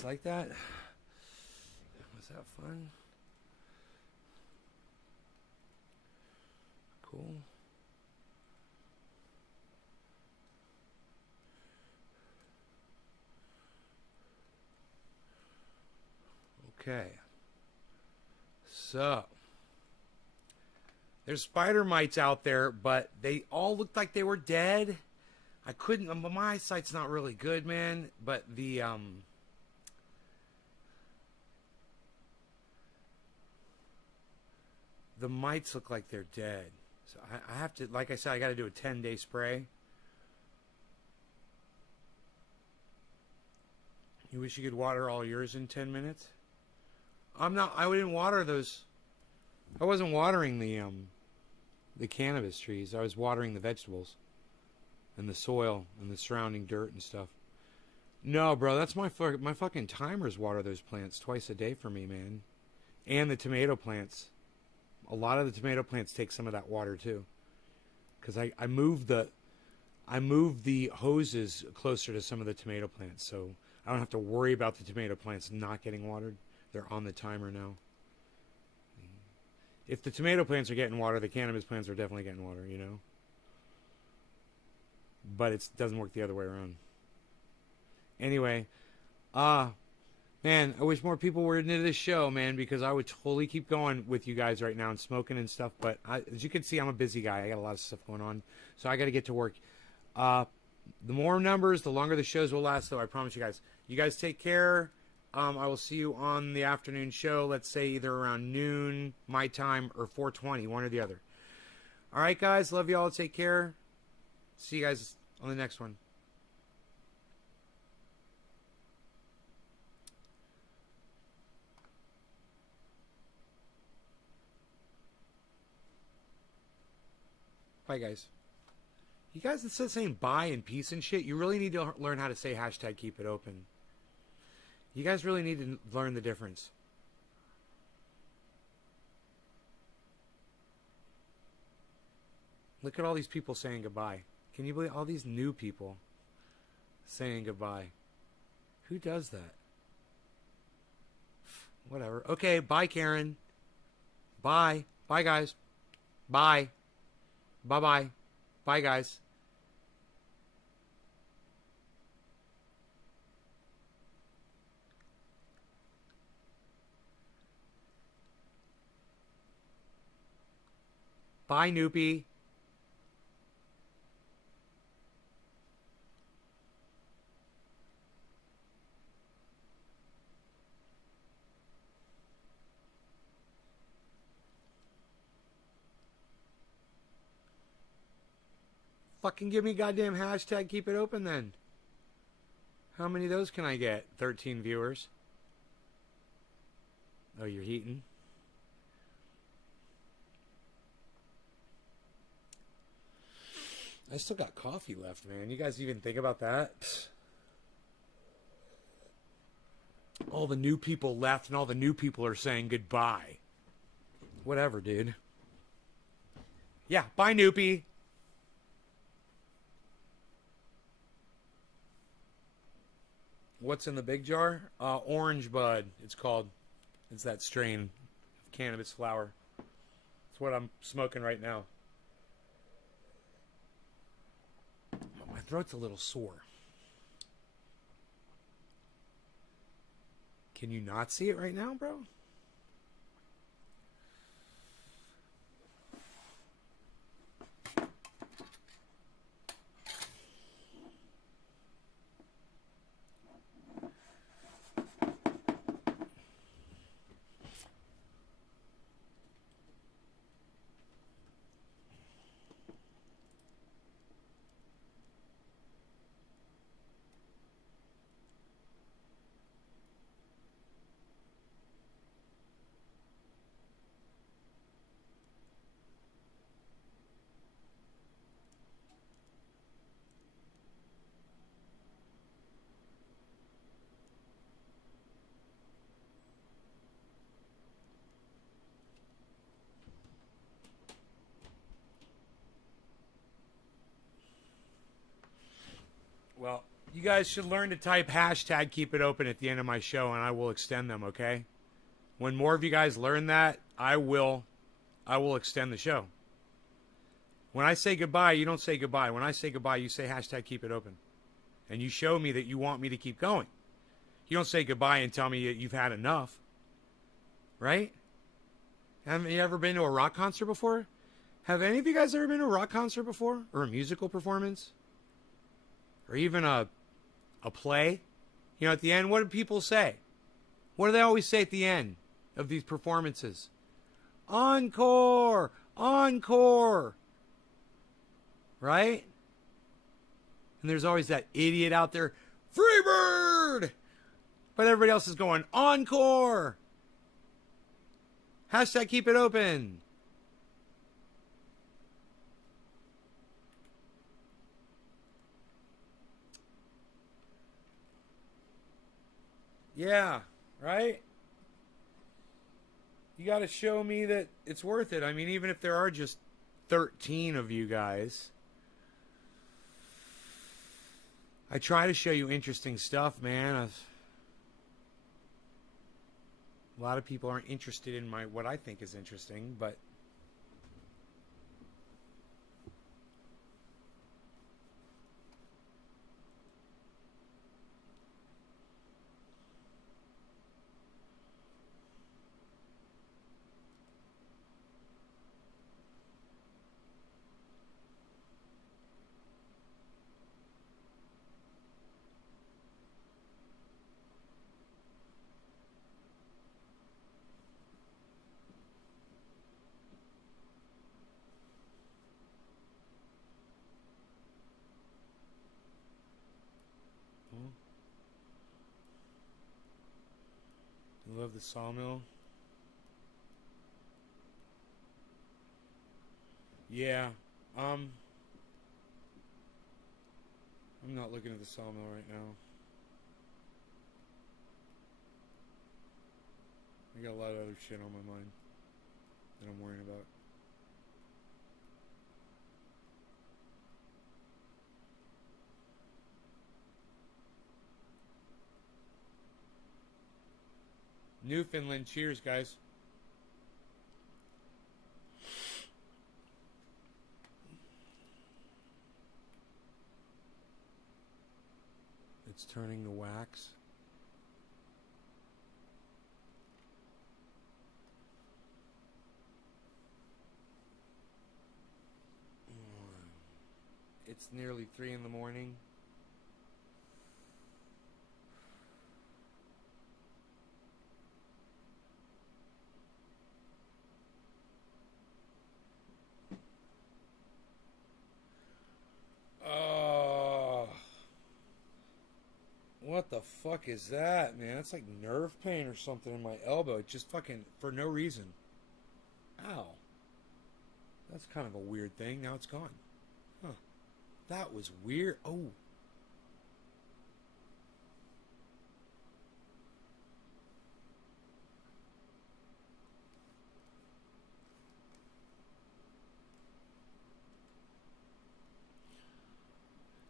guys like that? Was that fun? Cool. Okay. So, there's spider mites out there, but they all looked like they were dead. I couldn't, my eyesight's not really good, man, but the mites look like they're dead. So I have to, like I said, I got to do a 10-day spray. You wish you could water all yours in 10 minutes? I didn't water those. I wasn't watering the cannabis trees. I was watering the vegetables and the soil and the surrounding dirt and stuff. No, bro, that's my fucking timers water those plants twice a day for me, man. And the tomato plants. A lot of the tomato plants take some of that water too. Cuz I moved the hoses closer to some of the tomato plants, so I don't have to worry about the tomato plants not getting watered. They're on the timer now. If the tomato plants are getting water, the cannabis plants are definitely getting water, you know? But it doesn't work the other way around. Anyway, man, I wish more people were into this show, man, because I would totally keep going with you guys right now and smoking and stuff. But as you can see, I'm a busy guy. I got a lot of stuff going on, so I got to get to work. The more numbers, the longer the shows will last, though, I promise you guys. You guys take care. I will see you on the afternoon show, let's say either around noon, my time, or 4:20, one or the other. All right, guys, love you all. Take care. See you guys on the next one. Bye, guys. You guys that said saying bye and peace and shit, you really need to learn how to say hashtag keep it open. You guys really need to learn the difference. Look at all these people saying goodbye. Can you believe all these new people saying goodbye? Who does that? Whatever. Okay, bye, Karen. Bye. Bye, guys. Bye. Bye-bye. Bye, guys. Bye, Noopy. Fucking give me goddamn hashtag keep it open then. How many of those can I get? 13 viewers. Oh, you're heating? I still got coffee left, man. You guys even think about that? All the new people left and all the new people are saying goodbye. Whatever, dude. Yeah, bye, Noopy. What's in the big jar? Orange Bud, it's called. It's that strain of cannabis flower. It's what I'm smoking right now. My throat's a little sore. Can you not see it right now, bro? You guys should learn to type hashtag keep it open at the end of my show, and I will extend them, okay? When more of you guys learn that, I will extend the show. When I say goodbye, you don't say goodbye. When I say goodbye, you say hashtag keep it open. And you show me that you want me to keep going. You don't say goodbye and tell me you've had enough. Right? Haven't you ever been to a rock concert before? Have any of you guys ever been to a rock concert before? Or a musical performance? Or even a play? You know, at the end, what do people say? What do they always say at the end of these performances? Encore! Encore! Right? And there's always that idiot out there, Freebird! But everybody else is going, Encore! Hashtag keep it open. Yeah, right? You got to show me that it's worth it. I mean, even if there are just 13 of you guys, I try to show you interesting stuff, man. A lot of people aren't interested in what I think is interesting, but I love the sawmill. Yeah. I'm not looking at the sawmill right now. I got a lot of other shit on my mind that I'm worrying about. Newfoundland, cheers, guys. It's turning to wax. It's nearly 3 in the morning. What the fuck is that, man? It's like nerve pain or something in my elbow. It just fucking, for no reason. Ow. That's kind of a weird thing. Now it's gone. Huh. That was weird. Oh.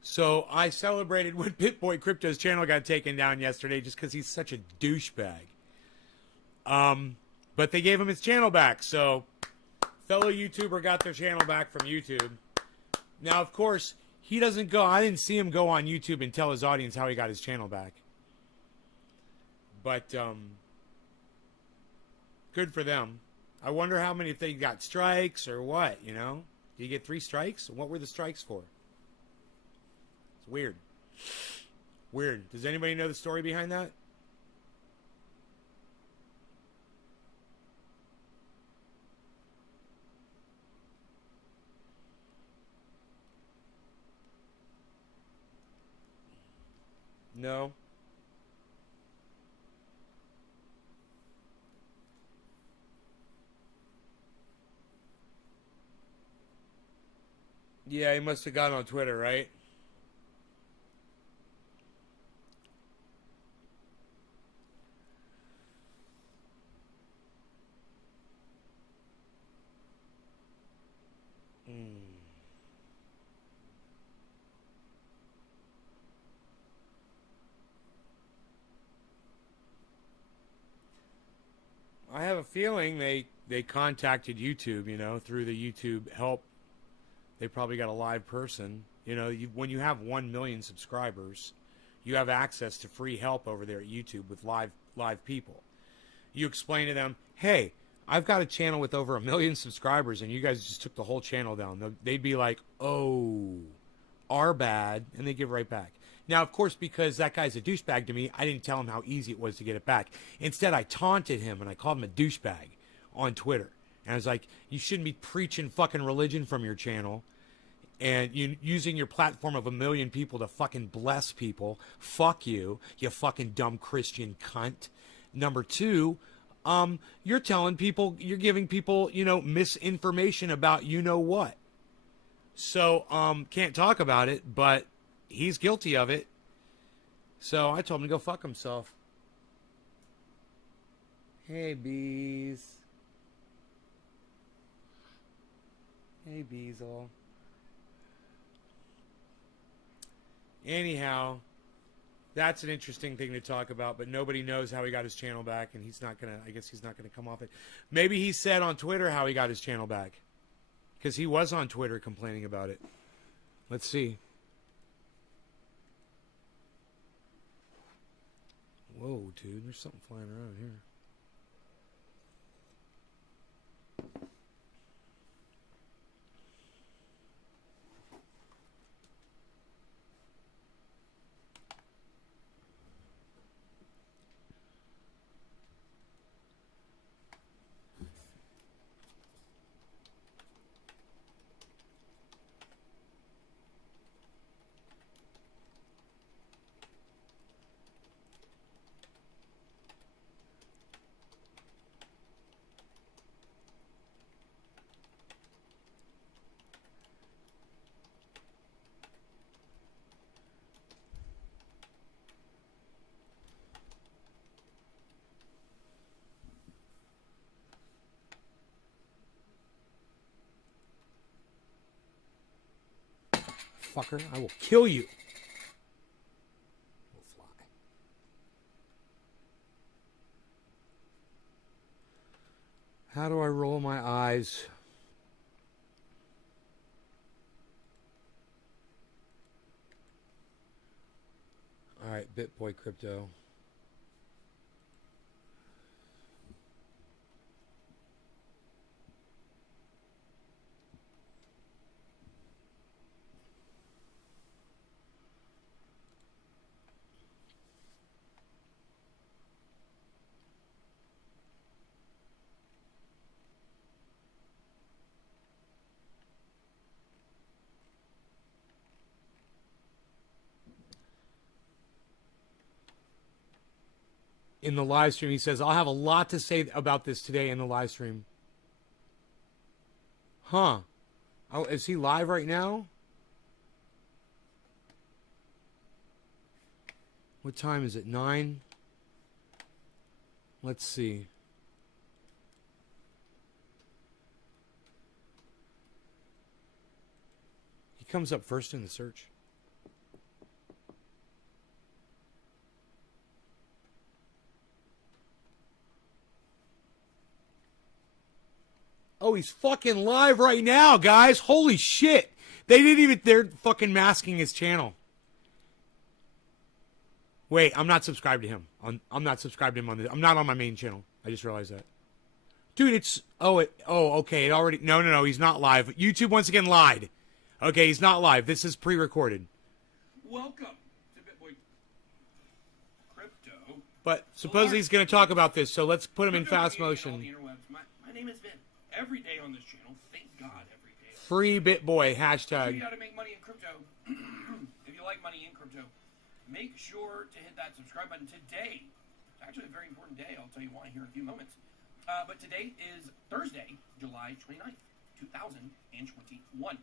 So I celebrated when BitBoy Crypto's channel got taken down yesterday just because he's such a douchebag. But they gave him his channel back. So fellow YouTuber got their channel back from YouTube. Now, of course, he doesn't go. I didn't see him go on YouTube and tell his audience how he got his channel back. But good for them. I wonder how many, if they got strikes or what, you know? Did you get 3 strikes? What were the strikes for? Weird. Weird. Does anybody know the story behind that? No. Yeah, he must have gone on Twitter, right? a feeling they contacted YouTube, you know, through the YouTube help. They probably got a live person. You know, when you have 1 million subscribers, you have access to free help over there at YouTube with live people. You explain to them, hey, I've got a channel with over 1 million subscribers, and you guys just took the whole channel down. They'd be like, oh, our bad, and they give right back. Now, of course, because that guy's a douchebag to me, I didn't tell him how easy it was to get it back. Instead, I taunted him, and I called him a douchebag on Twitter. And I was like, you shouldn't be preaching fucking religion from your channel and you using your platform of 1 million people to fucking bless people. Fuck you, you fucking dumb Christian cunt. Number two, you're telling people, you're giving people, you know, misinformation about you know what. So, can't talk about it, but he's guilty of it. So I told him to go fuck himself. Hey, bees. Hey, Beezle. Anyhow, that's an interesting thing to talk about, but nobody knows how he got his channel back, and he's not gonna, I guess he's not gonna come off it. Maybe he said on Twitter how he got his channel back, because he was on Twitter complaining about it. Let's see. Whoa, dude, there's something flying around here. Fucker, I will kill you. We'll fly. How do I roll my eyes? All right, BitBoy Crypto. In the live stream, he says, I'll have a lot to say about this today in the live stream. Huh. Oh, is he live right now? What time is it? 9? Let's see. He comes up first in the search. Oh, he's fucking live right now, guys. Holy shit. They didn't even, they're fucking masking his channel. Wait, I'm not subscribed to him. I'm not subscribed to him on this. I'm not on my main channel. I just realized that. Dude, it's, okay. It already, no, he's not live. YouTube once again lied. Okay, he's not live. This is pre-recorded. Welcome to BitBoy Crypto. But supposedly he's going to talk about this, so let's put him in fast motion. My name is Vin. Every day on this channel, thank God, every day. Free BitBoy, Show hashtag. you how to make money in crypto. If you like money in crypto, make sure to hit that subscribe button today. It's actually a very important day. I'll tell you why here in a few moments. But today is Thursday, July 29th, 2021.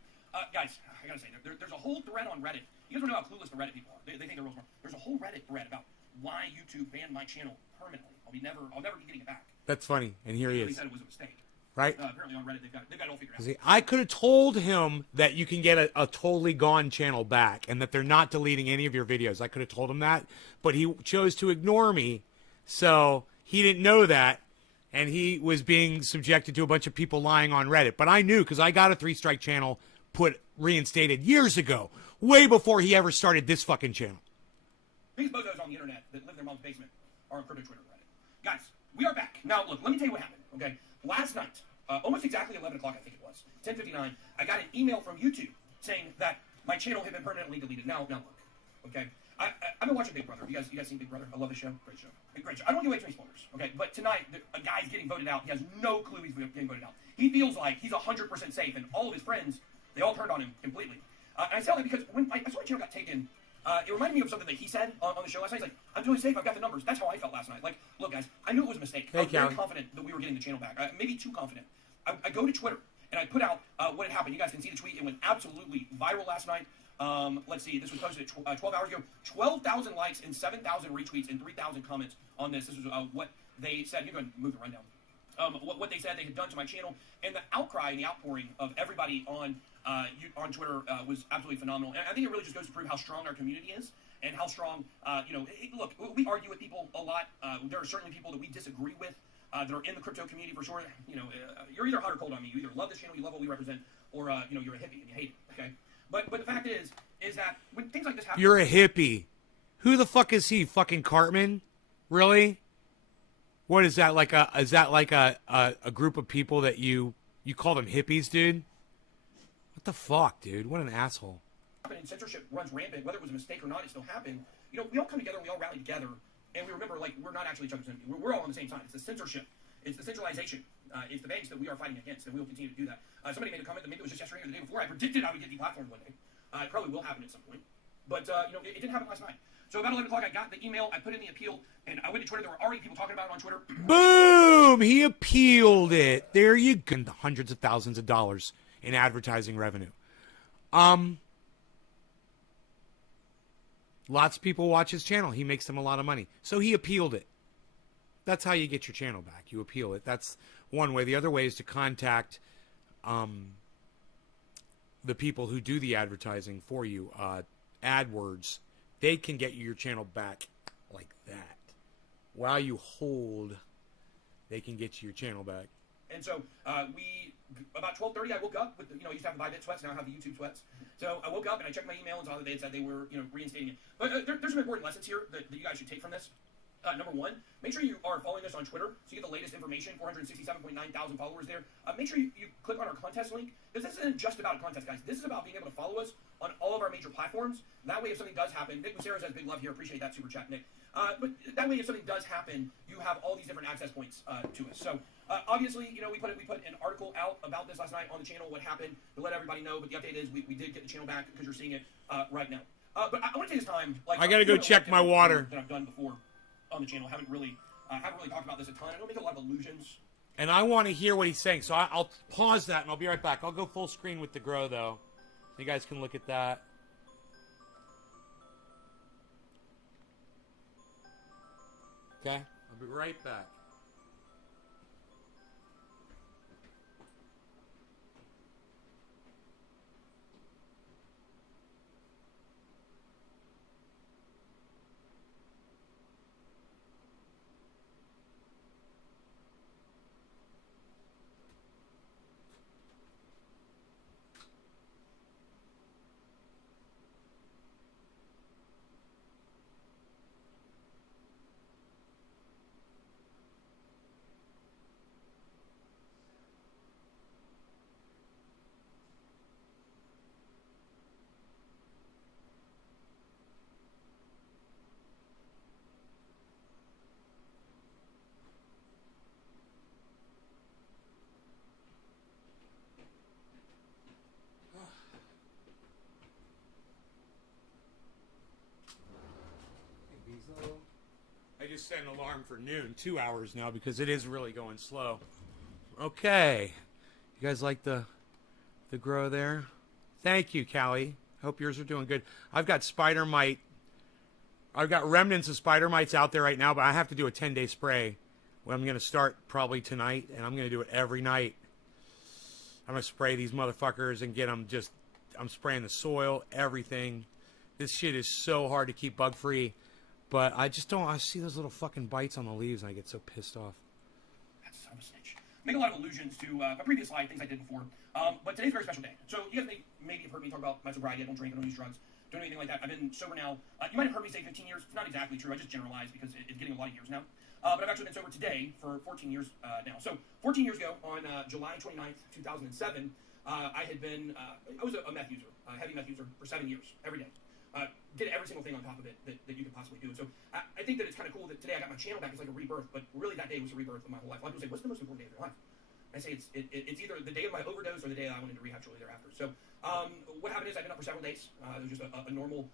Guys, I gotta say, there's a whole thread on Reddit. You guys don't know how clueless the Reddit people are. They think they're real smart. There's a whole Reddit thread about why YouTube banned my channel permanently. I'll never be getting it back. That's funny, and here he They is. said it was a mistake. Right? Apparently on Reddit, they've got it all figured out. See, I could have told him that you can get a totally gone channel back and that they're not deleting any of your videos. I could have told him that, but he chose to ignore me, so he didn't know that. and he was being subjected to a bunch of people lying on Reddit. But I knew because I got a 3-strike channel reinstated years ago, way before he ever started this fucking channel. These bozos on the internet that live in their mom's basement are on crypto Twitter Reddit. Guys, we are back. Now, look, let me tell you what happened, okay? Last night, almost exactly 11 o'clock, I think it was, 10:59, I got an email from YouTube saying that my channel had been permanently deleted. Now look, okay? I've been watching Big Brother. You guys seen Big Brother? I love the show. Great show. Great show. I don't want to give away too many spoilers, okay? But tonight, a guy's getting voted out. He has no clue he's getting voted out. He feels like he's 100% safe, and all of his friends, they all turned on him completely. And I say all that because when I saw my channel got taken, it reminded me of something that he said on the show last night. He's like, I'm totally safe. I've got the numbers. That's how I felt last night. Like, look, guys, I knew it was a mistake. I was very confident that we were getting the channel back. Maybe too confident. I go to Twitter, and I put out what had happened. You guys can see the tweet. It went absolutely viral last night. Let's see. This was posted 12 hours ago. 12,000 likes and 7,000 retweets and 3,000 comments on this. This was what they said. You're going to move the rundown. What they said they had done to my channel, and the outcry and the outpouring of everybody on Twitter was absolutely phenomenal. And I think it really just goes to prove how strong our community is and how strong, look, we argue with people a lot. There are certainly people that we disagree with that are in the crypto community for sure. You're either hot or cold on me. You either love this channel, you love what we represent, or you're a hippie and you hate it. Okay, but the fact is that when things like this happen, you're a hippie. Who the fuck is he? Fucking Cartman? Really? What is that like? Is that like a group of people that you call them hippies, dude? What the fuck, dude? What an asshole. And censorship runs rampant, whether it was a mistake or not, it still happened. We all come together, we all rally together, and we remember, like, we're not actually each other's enemy. We're all on the same side. It's the censorship. It's the centralization. It's the banks that we are fighting against, and we will continue to do that. Somebody made a comment that maybe it was just yesterday or the day before. I predicted I would get deplatformed one day. It probably will happen at some point. But, it didn't happen last night. So about 11 o'clock, I got the email, I put in the appeal, and I went to Twitter. There were already people talking about it on Twitter. Boom! He appealed it. There you go. Hundreds of thousands of dollars in advertising revenue. Lots of people watch his channel. He makes them a lot of money. So he appealed it. That's how you get your channel back. You appeal it. That's one way. The other way is to contact the people who do the advertising for you. AdWords. They can get you your channel back like that. While you hold, they can get you your channel back. And so about 12:30, I woke up with, I used to have the Bybit sweats, now I have the YouTube sweats. So I woke up and I checked my email and saw that they had said they were, reinstating it. But there's some important lessons here that you guys should take from this. Number one, make sure you are following us on Twitter so you get the latest information. 467.9 thousand followers there. Make sure you click on our contest link, because this isn't just about a contest, guys. This is about being able to follow us on all of our major platforms. That way, if something does happen, Nick Lucero says big love here. Appreciate that super chat, Nick. But that way, if something does happen, you have all these different access points to us. So obviously, we put an article out about this last night on the channel, what happened, to let everybody know. But the update is we did get the channel back, because you're seeing it right now. But I want to take this time. I gotta go check my water. That I've done before on the channel. Haven't really talked about this a ton. I don't make a lot of illusions. And I want to hear what he's saying, so I'll pause that and I'll be right back. I'll go full screen with the grow though, so you guys can look at that. Okay, I'll be right back. I just set an alarm for noon, 2 hours now, because it is really going slow. Okay. You guys like the grow there? Thank you, Callie. Hope yours are doing good. I've got spider mite. I've got remnants of spider mites out there right now, but I have to do a 10-day spray. Well, I'm going to start probably tonight, and I'm going to do it every night. I'm going to spray these motherfuckers and get them just... I'm spraying the soil, everything. This shit is so hard to keep bug-free. But I just don't... I see those little fucking bites on the leaves, and I get so pissed off. That's son of a snitch. Make a lot of allusions to my previous life, things I did before. But today's a very special day. So you guys maybe have heard me talk about my sobriety. I don't drink, I don't use drugs, don't do anything like that. I've been sober now. You might have heard me say 15 years. It's not exactly true. I just generalized because it's getting a lot of years now. But I've actually been sober today for 14 years now. So 14 years ago, on July 29th, 2007, I had been, I was a meth user, a heavy meth user for 7 years, every day. Did every single thing on top of it that you could possibly do. So I think that it's kind of cool that today I got my channel back. It's like a rebirth, but really that day was a rebirth of my whole life. A lot of people say, what's the most important day of your life? I say it's either the day of my overdose or the day that I went into rehab shortly thereafter. So what happened is I've been up for several days. It was just a normal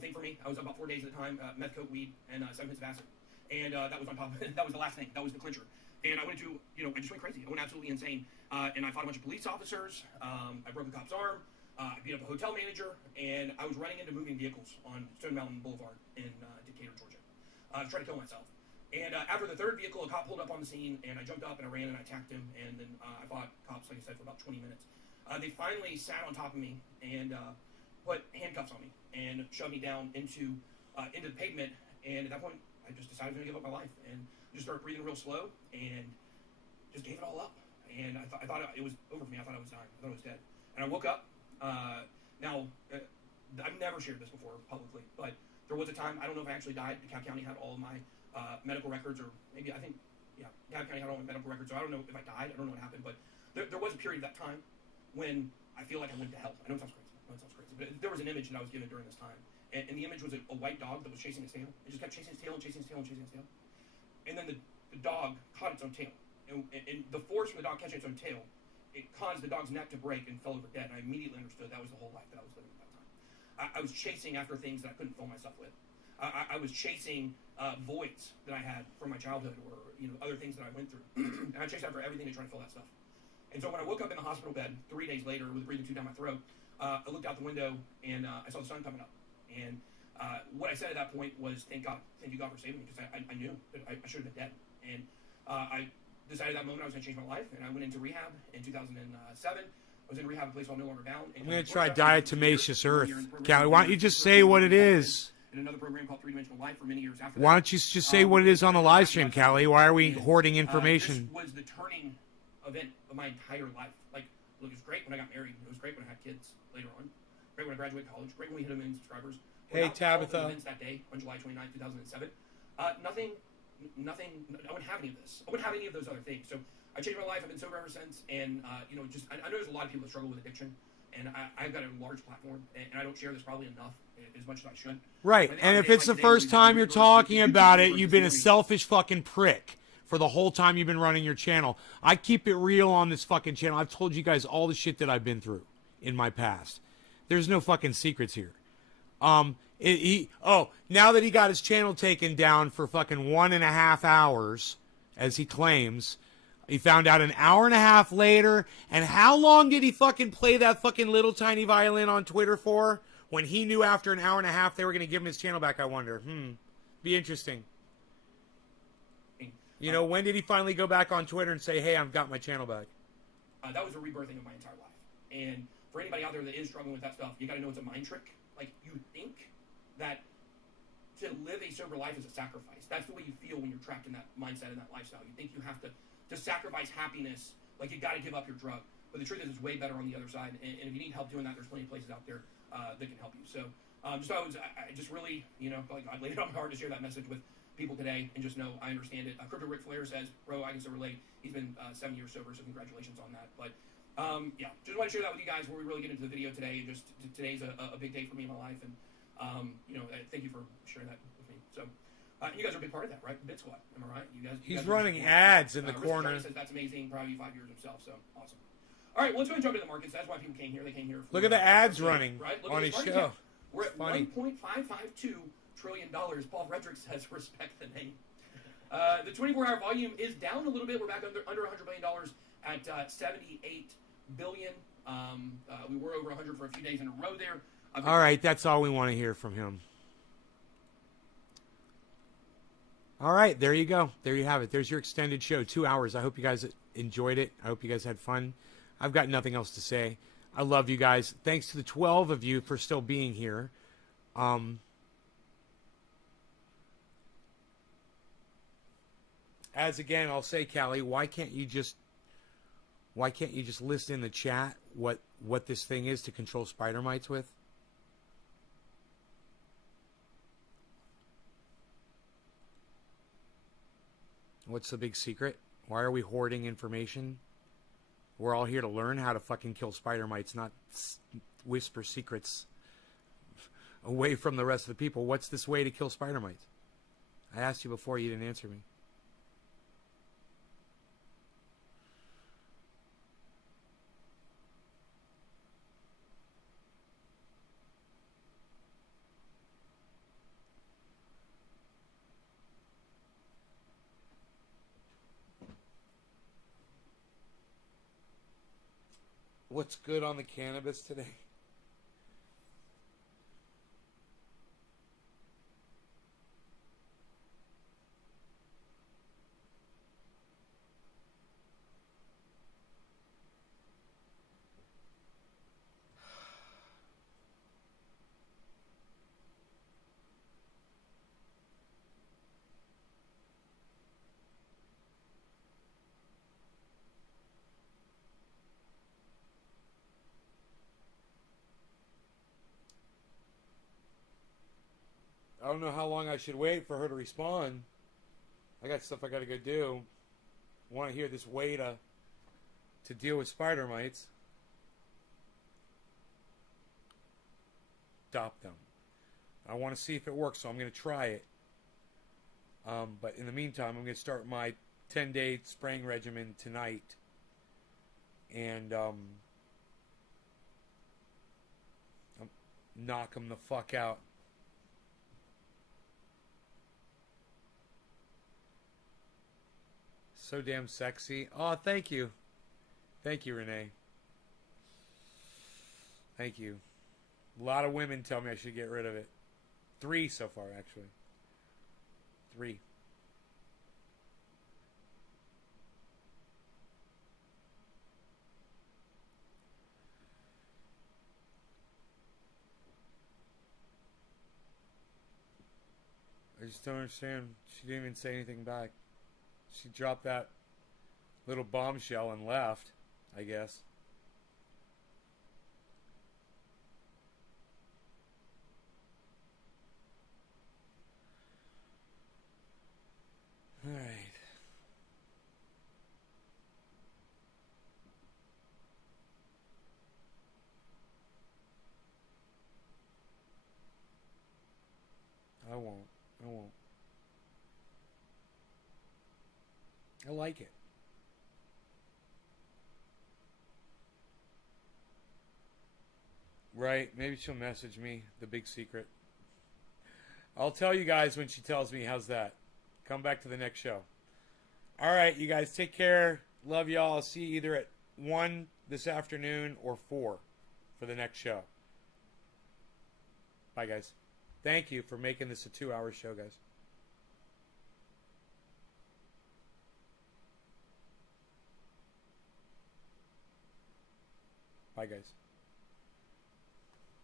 thing for me. I was up about 4 days at a time, meth, coke, weed, and 7 hits of acid. And that was on top of it. That was the last thing. That was the clincher. And I went into, I just went crazy. I went absolutely insane. And I fought a bunch of police officers. I broke a cop's arm. I beat up a hotel manager. And I was running into moving vehicles on Stone Mountain Boulevard in Decatur, Georgia. Trying to kill myself. And after the third vehicle, a cop pulled up on the scene, and I jumped up and I ran and I attacked him. And then I fought cops, like I said, for about 20 minutes. They finally sat on top of me and put handcuffs on me and shoved me down into the pavement. And at that point, I just decided to give up my life and just started breathing real slow and just gave it all up. And I thought it was over for me. I thought I was dying. I thought I was dead. And I woke up. Now, I've never shared this before publicly, but there was a time, I don't know if I actually died. DeKalb County had all of my medical records, or maybe, DeKalb County had all my medical records, so I don't know if I died. I don't know what happened, but there was a period of that time when I feel like I went to hell. I know it sounds crazy. But there was an image that I was given during this time. And the image was a white dog that was chasing his tail. It just kept chasing his tail and chasing his tail and chasing his tail. And then the dog caught its own tail. And the force from the dog catching its own tail, it caused the dog's neck to break and fell over dead. And I immediately understood that was the whole life that I was living at that time. I was chasing after things that I couldn't fill myself with. I was chasing voids that I had from my childhood, or other things that I went through. And I chased after everything to try to fill that stuff. And so when I woke up in the hospital bed 3 days later with a breathing tube down my throat, I looked out the window and I saw the sun coming up. And what I said at that point was, thank you God for saving me, because I knew that I should have been dead. And I decided at that moment I was going to change my life, and I went into rehab in 2007. I was in rehab at a place called No Longer Bound. I'm going to try diatomaceous earth. Callie, why don't you just say what it is? In another program called 3-Dimensional Life for many years after that. Why don't you just say what it is on the live stream, Callie? Why are we hoarding information? This was the turning event of my entire life. Like, look, it was great when I got married. It was great when I had kids later on. Great when I graduated college. Great when we hit a million subscribers. Hey, Tabitha. That day on July 29th, 2007. Nothing. I wouldn't have any of this. I wouldn't have any of those other things. So I changed my life. I've been sober ever since. And I know there's a lot of people that struggle with addiction, and I've got a large platform, and I don't share this probably enough, as much as I should. Right. And if it's the first time you're talking about it, you've been a selfish fucking prick for the whole time you've been running your channel. I keep it real on this fucking channel. I've told you guys all the shit that I've been through in my past. There's no fucking secrets here. Now that he got his channel taken down for fucking 1.5 hours, as he claims, he found out an hour and a half later. And how long did he fucking play that fucking little tiny violin on Twitter for? When he knew after an hour and a half they were going to give him his channel back, I wonder. Be interesting. When did he finally go back on Twitter and say, hey, I've got my channel back? That was a rebirthing of my entire life. And for anybody out there that is struggling with that stuff, you got to know it's a mind trick. Like, you think that to live a sober life is a sacrifice. That's the way you feel when you're trapped in that mindset and that lifestyle. You think you have to sacrifice happiness, like you got to give up your drug. But the truth is, it's way better on the other side. And if you need help doing that, there's plenty of places out there that can help you. So, I just really, like God laid it on my heart to share that message with people today, and just know I understand it. Crypto Ric Flair says, bro, I can still relate. He's been 7 years sober, so congratulations on that. But just want to share that with you guys before we really get into the video today. Just today's a big day for me in my life, and thank you for sharing that with me. So you guys are a big part of that, right? Bit Squad, am I right? He's running ads in the corner. Says that's amazing. Proud of you, 5 years himself. So awesome. All right, well, let's go and jump into the markets. That's why people came here. They came here. Look at the ads running on his show. Cap. We're at $1.552 trillion. Paul Frederick says, respect the name. The 24-hour volume is down a little bit. We're back under $100 billion at 78 billion. We were over 100 for a few days in a row there. All right, that's all we want to hear from him. All right, there you go. There you have it. There's your extended show, 2 hours. I hope you guys enjoyed it. I hope you guys had fun. I've got nothing else to say. I love you guys. Thanks to the 12 of you for still being here. as again, I'll say, Callie, why can't you just list in the chat what this thing is to control spider mites with? What's the big secret? Why are we hoarding information? We're all here to learn how to fucking kill spider mites, not whisper secrets away from the rest of the people. What's this way to kill spider mites? I asked you before, you didn't answer me. What's good on the cannabis today? I don't know how long I should wait for her to respond. I got stuff I gotta go do. I want to hear this way to deal with spider mites. Stop them. I want to see if it works, so I'm going to try it. But in the meantime, I'm going to start my 10-day spraying regimen tonight. And knock them the fuck out. So damn sexy. Oh, thank you. Thank you, Renee. Thank you. A lot of women tell me I should get rid of it. 3 so far, actually. 3. I just don't understand. She didn't even say anything back. She dropped that little bombshell and left, I guess. All right. I won't. I like it. Right, maybe she'll message me, the big secret. I'll tell you guys when she tells me. How's that? Come back to the next show. All right, you guys take care. Love y'all. I'll see you either at 1 this afternoon or 4 for the next show. Bye, guys. Thank you for making this a 2-hour show, guys. Bye, guys.